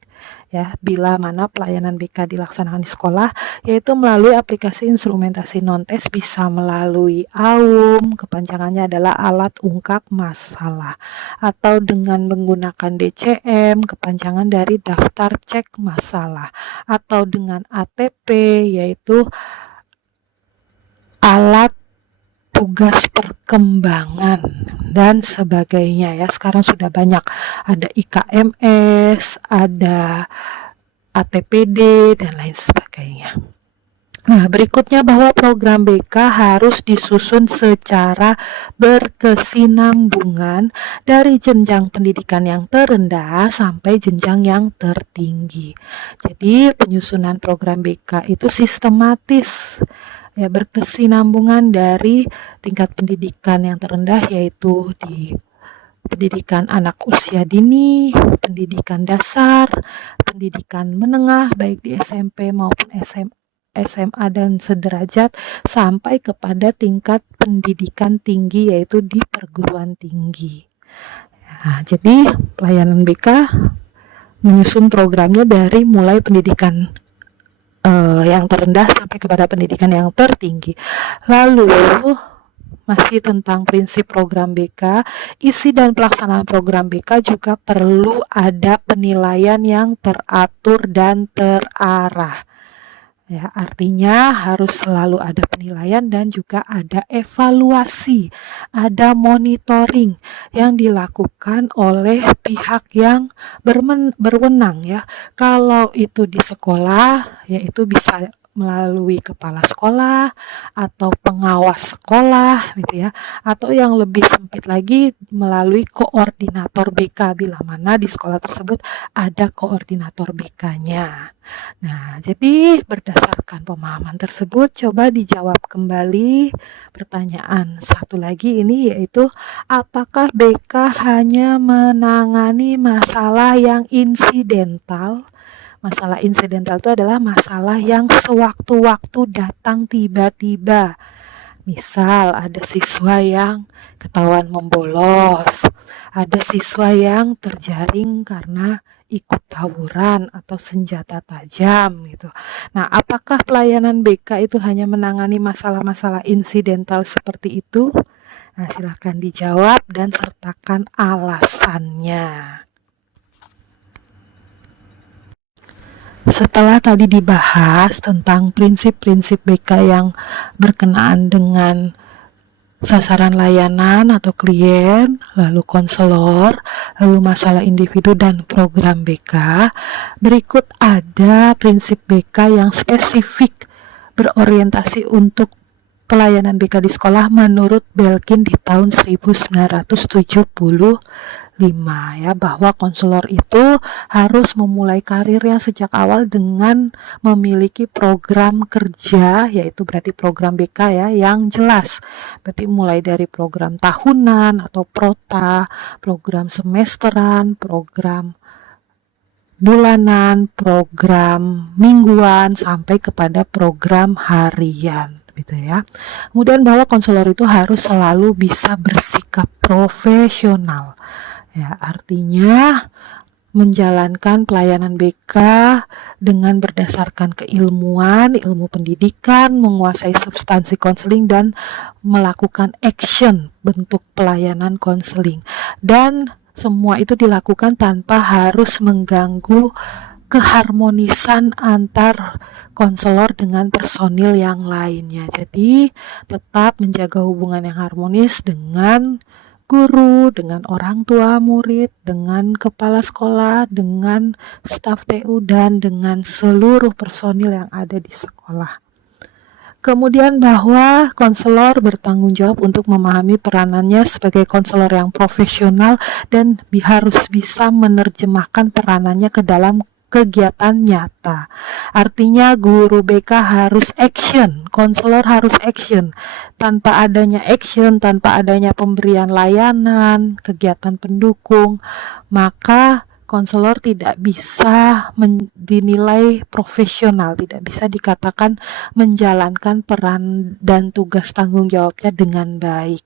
ya, bila mana pelayanan BK dilaksanakan di sekolah, yaitu melalui aplikasi instrumentasi non-tes, bisa melalui AUM, kepanjangannya adalah alat ungkap masalah, atau dengan menggunakan DCM, kepanjangan dari daftar cek masalah, atau dengan ATP, yaitu alat tugas perkembangan dan sebagainya ya. Sekarang sudah banyak, ada IKMS, ada ATPD, dan lain sebagainya. Nah, berikutnya bahwa program BK harus disusun secara berkesinambungan dari jenjang pendidikan yang terendah sampai jenjang yang tertinggi. Jadi penyusunan program BK itu sistematis ya berkesinambungan dari tingkat pendidikan yang terendah, yaitu di pendidikan anak usia dini, pendidikan dasar, pendidikan menengah baik di SMP maupun SMA dan sederajat, sampai kepada tingkat pendidikan tinggi yaitu di perguruan tinggi. Nah, jadi pelayanan BK menyusun programnya dari mulai pendidikan yang terendah sampai kepada pendidikan yang tertinggi. Lalu masih tentang prinsip program BK, isi dan pelaksanaan program BK juga perlu ada penilaian yang teratur dan terarah. Ya, artinya harus selalu ada penilaian dan juga ada evaluasi, ada monitoring yang dilakukan oleh pihak yang berwenang ya. Kalau itu di sekolah, yaitu bisa melalui kepala sekolah atau pengawas sekolah gitu ya, atau yang lebih sempit lagi melalui koordinator BK bila mana di sekolah tersebut ada koordinator BK-nya. Nah, jadi berdasarkan pemahaman tersebut, coba dijawab kembali pertanyaan satu lagi ini, yaitu apakah BK hanya menangani masalah yang insidental? Masalah insidental itu adalah masalah yang sewaktu-waktu datang tiba-tiba. Misal ada siswa yang ketahuan membolos, ada siswa yang terjaring karena ikut tawuran atau senjata tajam gitu. Nah, apakah pelayanan BK itu hanya menangani masalah-masalah insidental seperti itu? Nah, silakan dijawab dan sertakan alasannya. Setelah tadi dibahas tentang prinsip-prinsip BK yang berkenaan dengan sasaran layanan atau klien, lalu konselor, lalu masalah individu dan program BK, berikut ada prinsip BK yang spesifik berorientasi untuk pelayanan BK di sekolah menurut Belkin di tahun 1975 ya, bahwa konselor itu harus memulai karirnya sejak awal dengan memiliki program kerja, yaitu berarti program BK ya, yang jelas. Berarti mulai dari program tahunan atau prota, program semesteran, program bulanan, program mingguan, sampai kepada program harian gitu ya. Kemudian bahwa konselor itu harus selalu bisa bersikap profesional. Ya, artinya menjalankan pelayanan BK dengan berdasarkan keilmuan, ilmu pendidikan, menguasai substansi konseling dan melakukan action bentuk pelayanan konseling. Dan semua itu dilakukan tanpa harus mengganggu keharmonisan antar konselor dengan personil yang lainnya. Jadi tetap menjaga hubungan yang harmonis dengan guru, dengan orang tua murid, dengan kepala sekolah, dengan staf TU, dan dengan seluruh personil yang ada di sekolah. Kemudian bahwa konselor bertanggung jawab untuk memahami peranannya sebagai konselor yang profesional dan harus bisa menerjemahkan peranannya ke dalam kegiatan nyata. Artinya guru BK harus action, konselor harus action. Tanpa adanya action, tanpa adanya pemberian layanan, kegiatan pendukung, maka konselor tidak bisa dinilai profesional, tidak bisa dikatakan menjalankan peran dan tugas tanggung jawabnya dengan baik.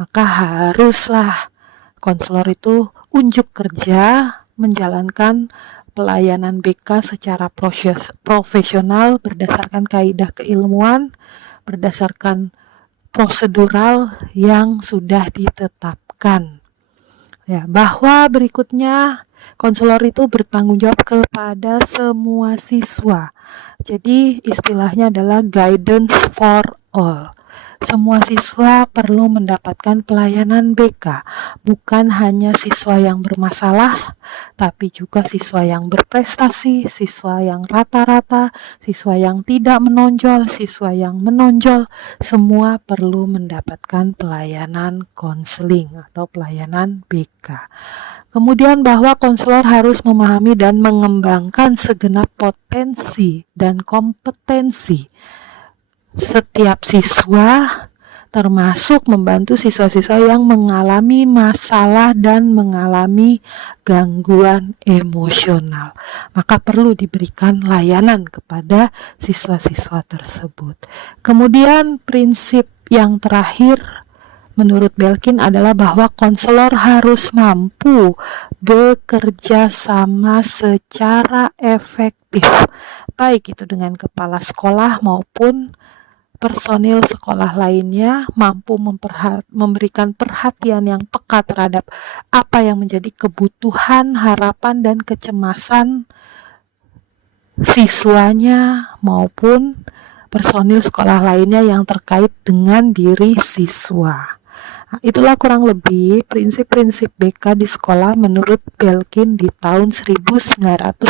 Maka haruslah konselor itu unjuk kerja menjalankan pelayanan BK secara profesional berdasarkan kaidah keilmuan, berdasarkan prosedural yang sudah ditetapkan. Ya, bahwa berikutnya konselor itu bertanggung jawab kepada semua siswa. Jadi istilahnya adalah guidance for all. Semua siswa perlu mendapatkan pelayanan BK, bukan hanya siswa yang bermasalah, tapi juga siswa yang berprestasi, siswa yang rata-rata, siswa yang tidak menonjol, siswa yang menonjol, semua perlu mendapatkan pelayanan konseling atau pelayanan BK. Kemudian bahwa konselor harus memahami dan mengembangkan segenap potensi dan kompetensi setiap siswa, termasuk membantu siswa-siswa yang mengalami masalah dan mengalami gangguan emosional. Maka perlu diberikan layanan kepada siswa-siswa tersebut. Kemudian prinsip yang terakhir menurut Belkin adalah bahwa konselor harus mampu bekerja sama secara efektif, baik itu dengan kepala sekolah maupun personil sekolah lainnya, mampu memberikan perhatian yang peka terhadap apa yang menjadi kebutuhan, harapan, dan kecemasan siswanya maupun personil sekolah lainnya yang terkait dengan diri siswa. Nah, itulah kurang lebih prinsip-prinsip BK di sekolah menurut Belkin di tahun 1975,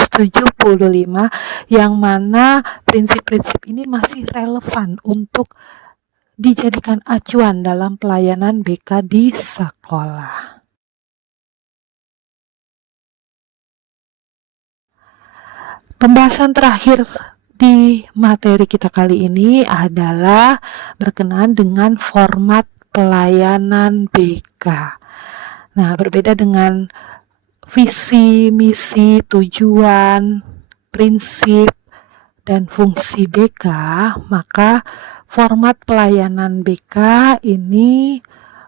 yang mana prinsip-prinsip ini masih relevan untuk dijadikan acuan dalam pelayanan BK di sekolah. Pembahasan terakhir di materi kita kali ini adalah berkenaan dengan format pelayanan BK. Nah, berbeda dengan visi, misi, tujuan, prinsip, dan fungsi BK, maka format pelayanan BK ini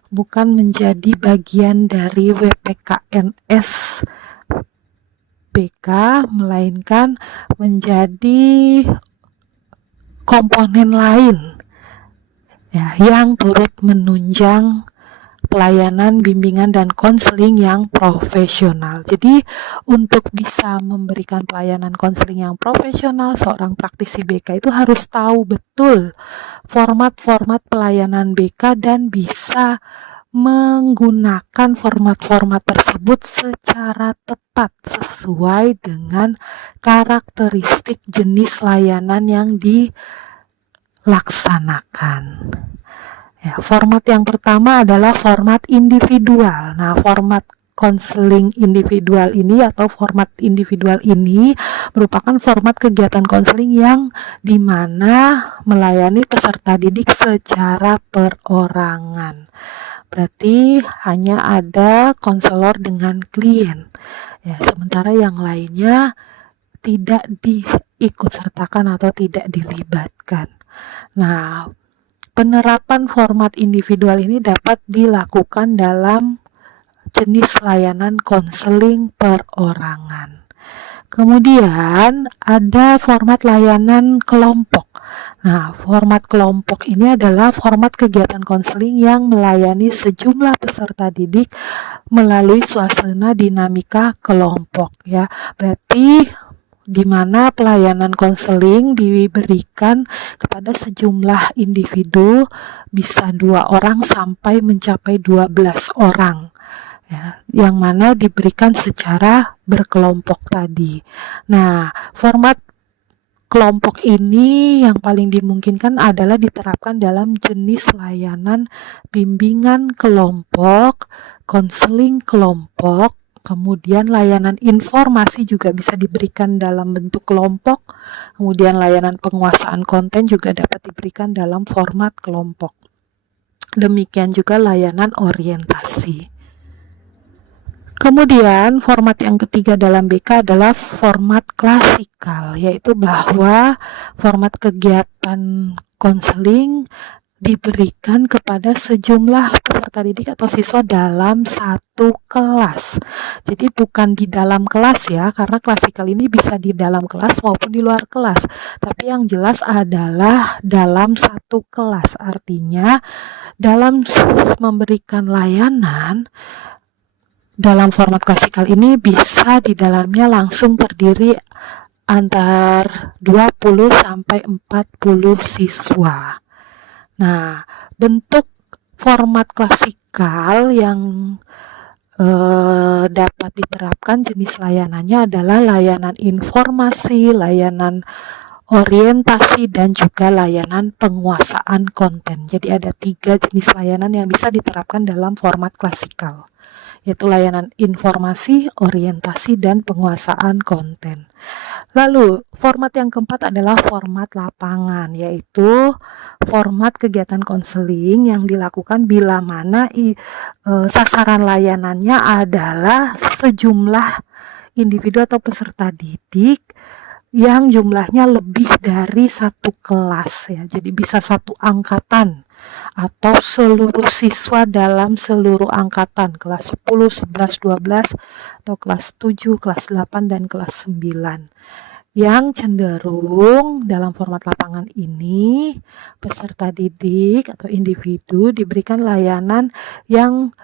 bukan menjadi bagian dari WPKNS BK, melainkan menjadi komponen lain ya, yang turut menunjang pelayanan, bimbingan, dan konseling yang profesional. Jadi untuk bisa memberikan pelayanan konseling yang profesional, seorang praktisi BK itu harus tahu betul format-format pelayanan BK dan bisa menggunakan format-format tersebut secara tepat sesuai dengan karakteristik jenis layanan yang dilaksanakan. Ya, format yang pertama adalah format individual. Nah, format konseling individual ini atau format individual ini merupakan format kegiatan konseling yang dimana melayani peserta didik secara perorangan. Berarti hanya ada konselor dengan klien. Ya, sementara yang lainnya tidak diikut sertakan atau tidak dilibatkan. Nah, penerapan format individual ini dapat dilakukan dalam jenis layanan konseling perorangan. Kemudian ada format layanan kelompok. Nah, format kelompok ini adalah format kegiatan konseling yang melayani sejumlah peserta didik melalui suasana dinamika kelompok ya. Berarti di mana pelayanan konseling diberikan kepada sejumlah individu, bisa 2 orang sampai mencapai 12 orang ya, yang mana diberikan secara berkelompok tadi. Nah, format kelompok ini yang paling dimungkinkan adalah diterapkan dalam jenis layanan bimbingan kelompok, konseling kelompok, kemudian layanan informasi juga bisa diberikan dalam bentuk kelompok, kemudian layanan penguasaan konten juga dapat diberikan dalam format kelompok. Demikian juga layanan orientasi. Kemudian format yang ketiga dalam BK adalah format klasikal, yaitu bahwa format kegiatan konseling diberikan kepada sejumlah peserta didik atau siswa dalam satu kelas. Jadi bukan di dalam kelas ya, karena klasikal ini bisa di dalam kelas maupun di luar kelas. Tapi yang jelas adalah dalam satu kelas. Artinya dalam memberikan layanan dalam format klasikal ini bisa di dalamnya langsung terdiri antar 20 sampai 40 siswa. Nah, bentuk format klasikal yang dapat diterapkan jenis layanannya adalah layanan informasi, layanan orientasi, dan juga layanan penguasaan konten. Jadi ada 3 jenis layanan yang bisa diterapkan dalam format klasikal, yaitu layanan informasi, orientasi, dan penguasaan konten. Lalu, format yang keempat adalah format lapangan, yaitu format kegiatan konseling yang dilakukan bila mana sasaran layanannya adalah sejumlah individu atau peserta didik yang jumlahnya lebih dari satu kelas ya. Jadi bisa satu angkatan atau seluruh siswa dalam seluruh angkatan kelas 10, 11, 12 atau kelas 7, kelas 8 dan kelas 9. Yang cenderung dalam format lapangan ini, peserta didik atau individu diberikan layanan yang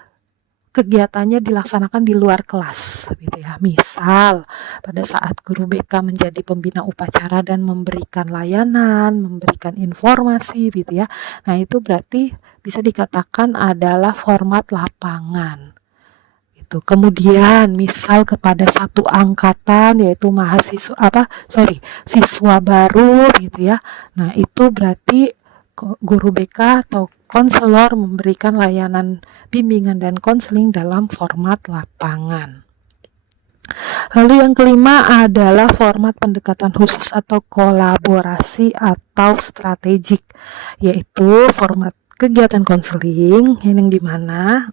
kegiatannya dilaksanakan di luar kelas, gitu ya. Misal, pada saat guru BK menjadi pembina upacara dan memberikan layanan, memberikan informasi, gitu ya. Nah, itu berarti bisa dikatakan adalah format lapangan. Kemudian misal kepada satu angkatan yaitu siswa baru gitu ya. Nah, itu berarti guru BK atau konselor memberikan layanan bimbingan dan konseling dalam format lapangan. Lalu yang kelima adalah format pendekatan khusus atau kolaborasi atau strategik, yaitu format kegiatan konseling yang dimana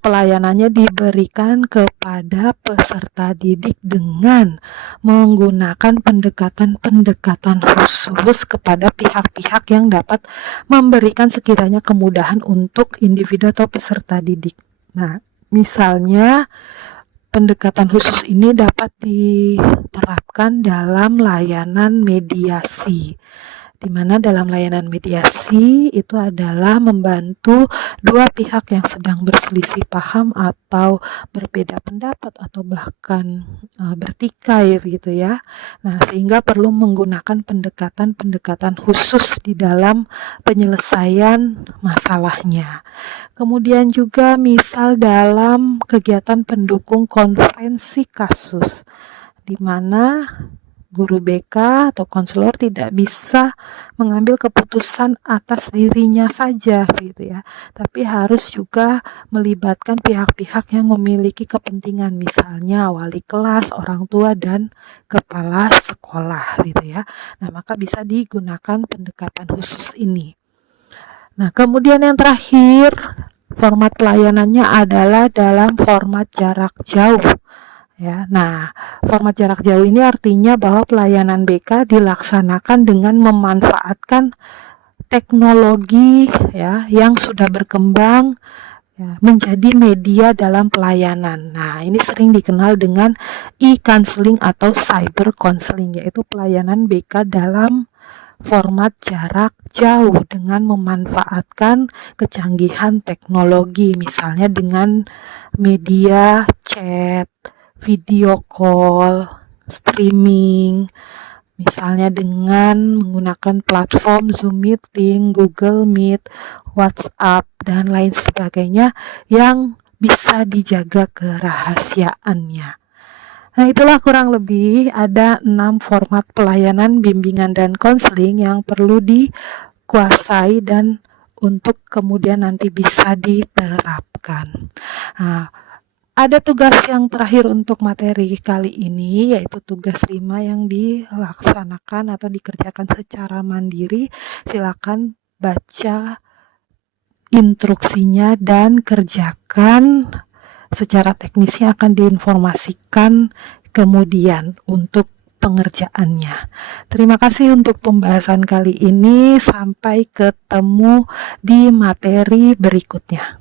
pelayanannya diberikan kepada peserta didik dengan menggunakan pendekatan-pendekatan khusus kepada pihak-pihak yang dapat memberikan sekiranya kemudahan untuk individu atau peserta didik. Nah, misalnya pendekatan khusus ini dapat diterapkan dalam layanan mediasi, di mana dalam layanan mediasi itu adalah membantu dua pihak yang sedang berselisih paham atau berbeda pendapat atau bahkan bertikai gitu ya. Nah, sehingga perlu menggunakan pendekatan-pendekatan khusus di dalam penyelesaian masalahnya. Kemudian juga misal dalam kegiatan pendukung konferensi kasus, di mana guru BK atau konselor tidak bisa mengambil keputusan atas dirinya saja gitu ya, tapi harus juga melibatkan pihak-pihak yang memiliki kepentingan, misalnya wali kelas, orang tua, dan kepala sekolah gitu ya. Nah, maka bisa digunakan pendekatan khusus ini. Nah, kemudian yang terakhir, format pelayanannya adalah dalam format jarak jauh. Ya, nah, format jarak jauh ini artinya bahwa pelayanan BK dilaksanakan dengan memanfaatkan teknologi ya yang sudah berkembang ya, menjadi media dalam pelayanan. Nah, ini sering dikenal dengan e-counseling atau cyber counseling, yaitu pelayanan BK dalam format jarak jauh dengan memanfaatkan kecanggihan teknologi, misalnya dengan media chat, video call, streaming, misalnya dengan menggunakan platform Zoom Meeting, Google Meet, WhatsApp, dan lain sebagainya yang bisa dijaga kerahasiaannya. Nah, itulah kurang lebih ada 6 format pelayanan bimbingan dan konseling yang perlu dikuasai dan untuk kemudian nanti bisa diterapkan. Nah, ada tugas yang terakhir untuk materi kali ini, yaitu tugas 5 yang dilaksanakan atau dikerjakan secara mandiri. Silakan baca instruksinya dan kerjakan. Secara teknisnya akan diinformasikan kemudian untuk pengerjaannya. Terima kasih untuk pembahasan kali ini. Sampai ketemu di materi berikutnya.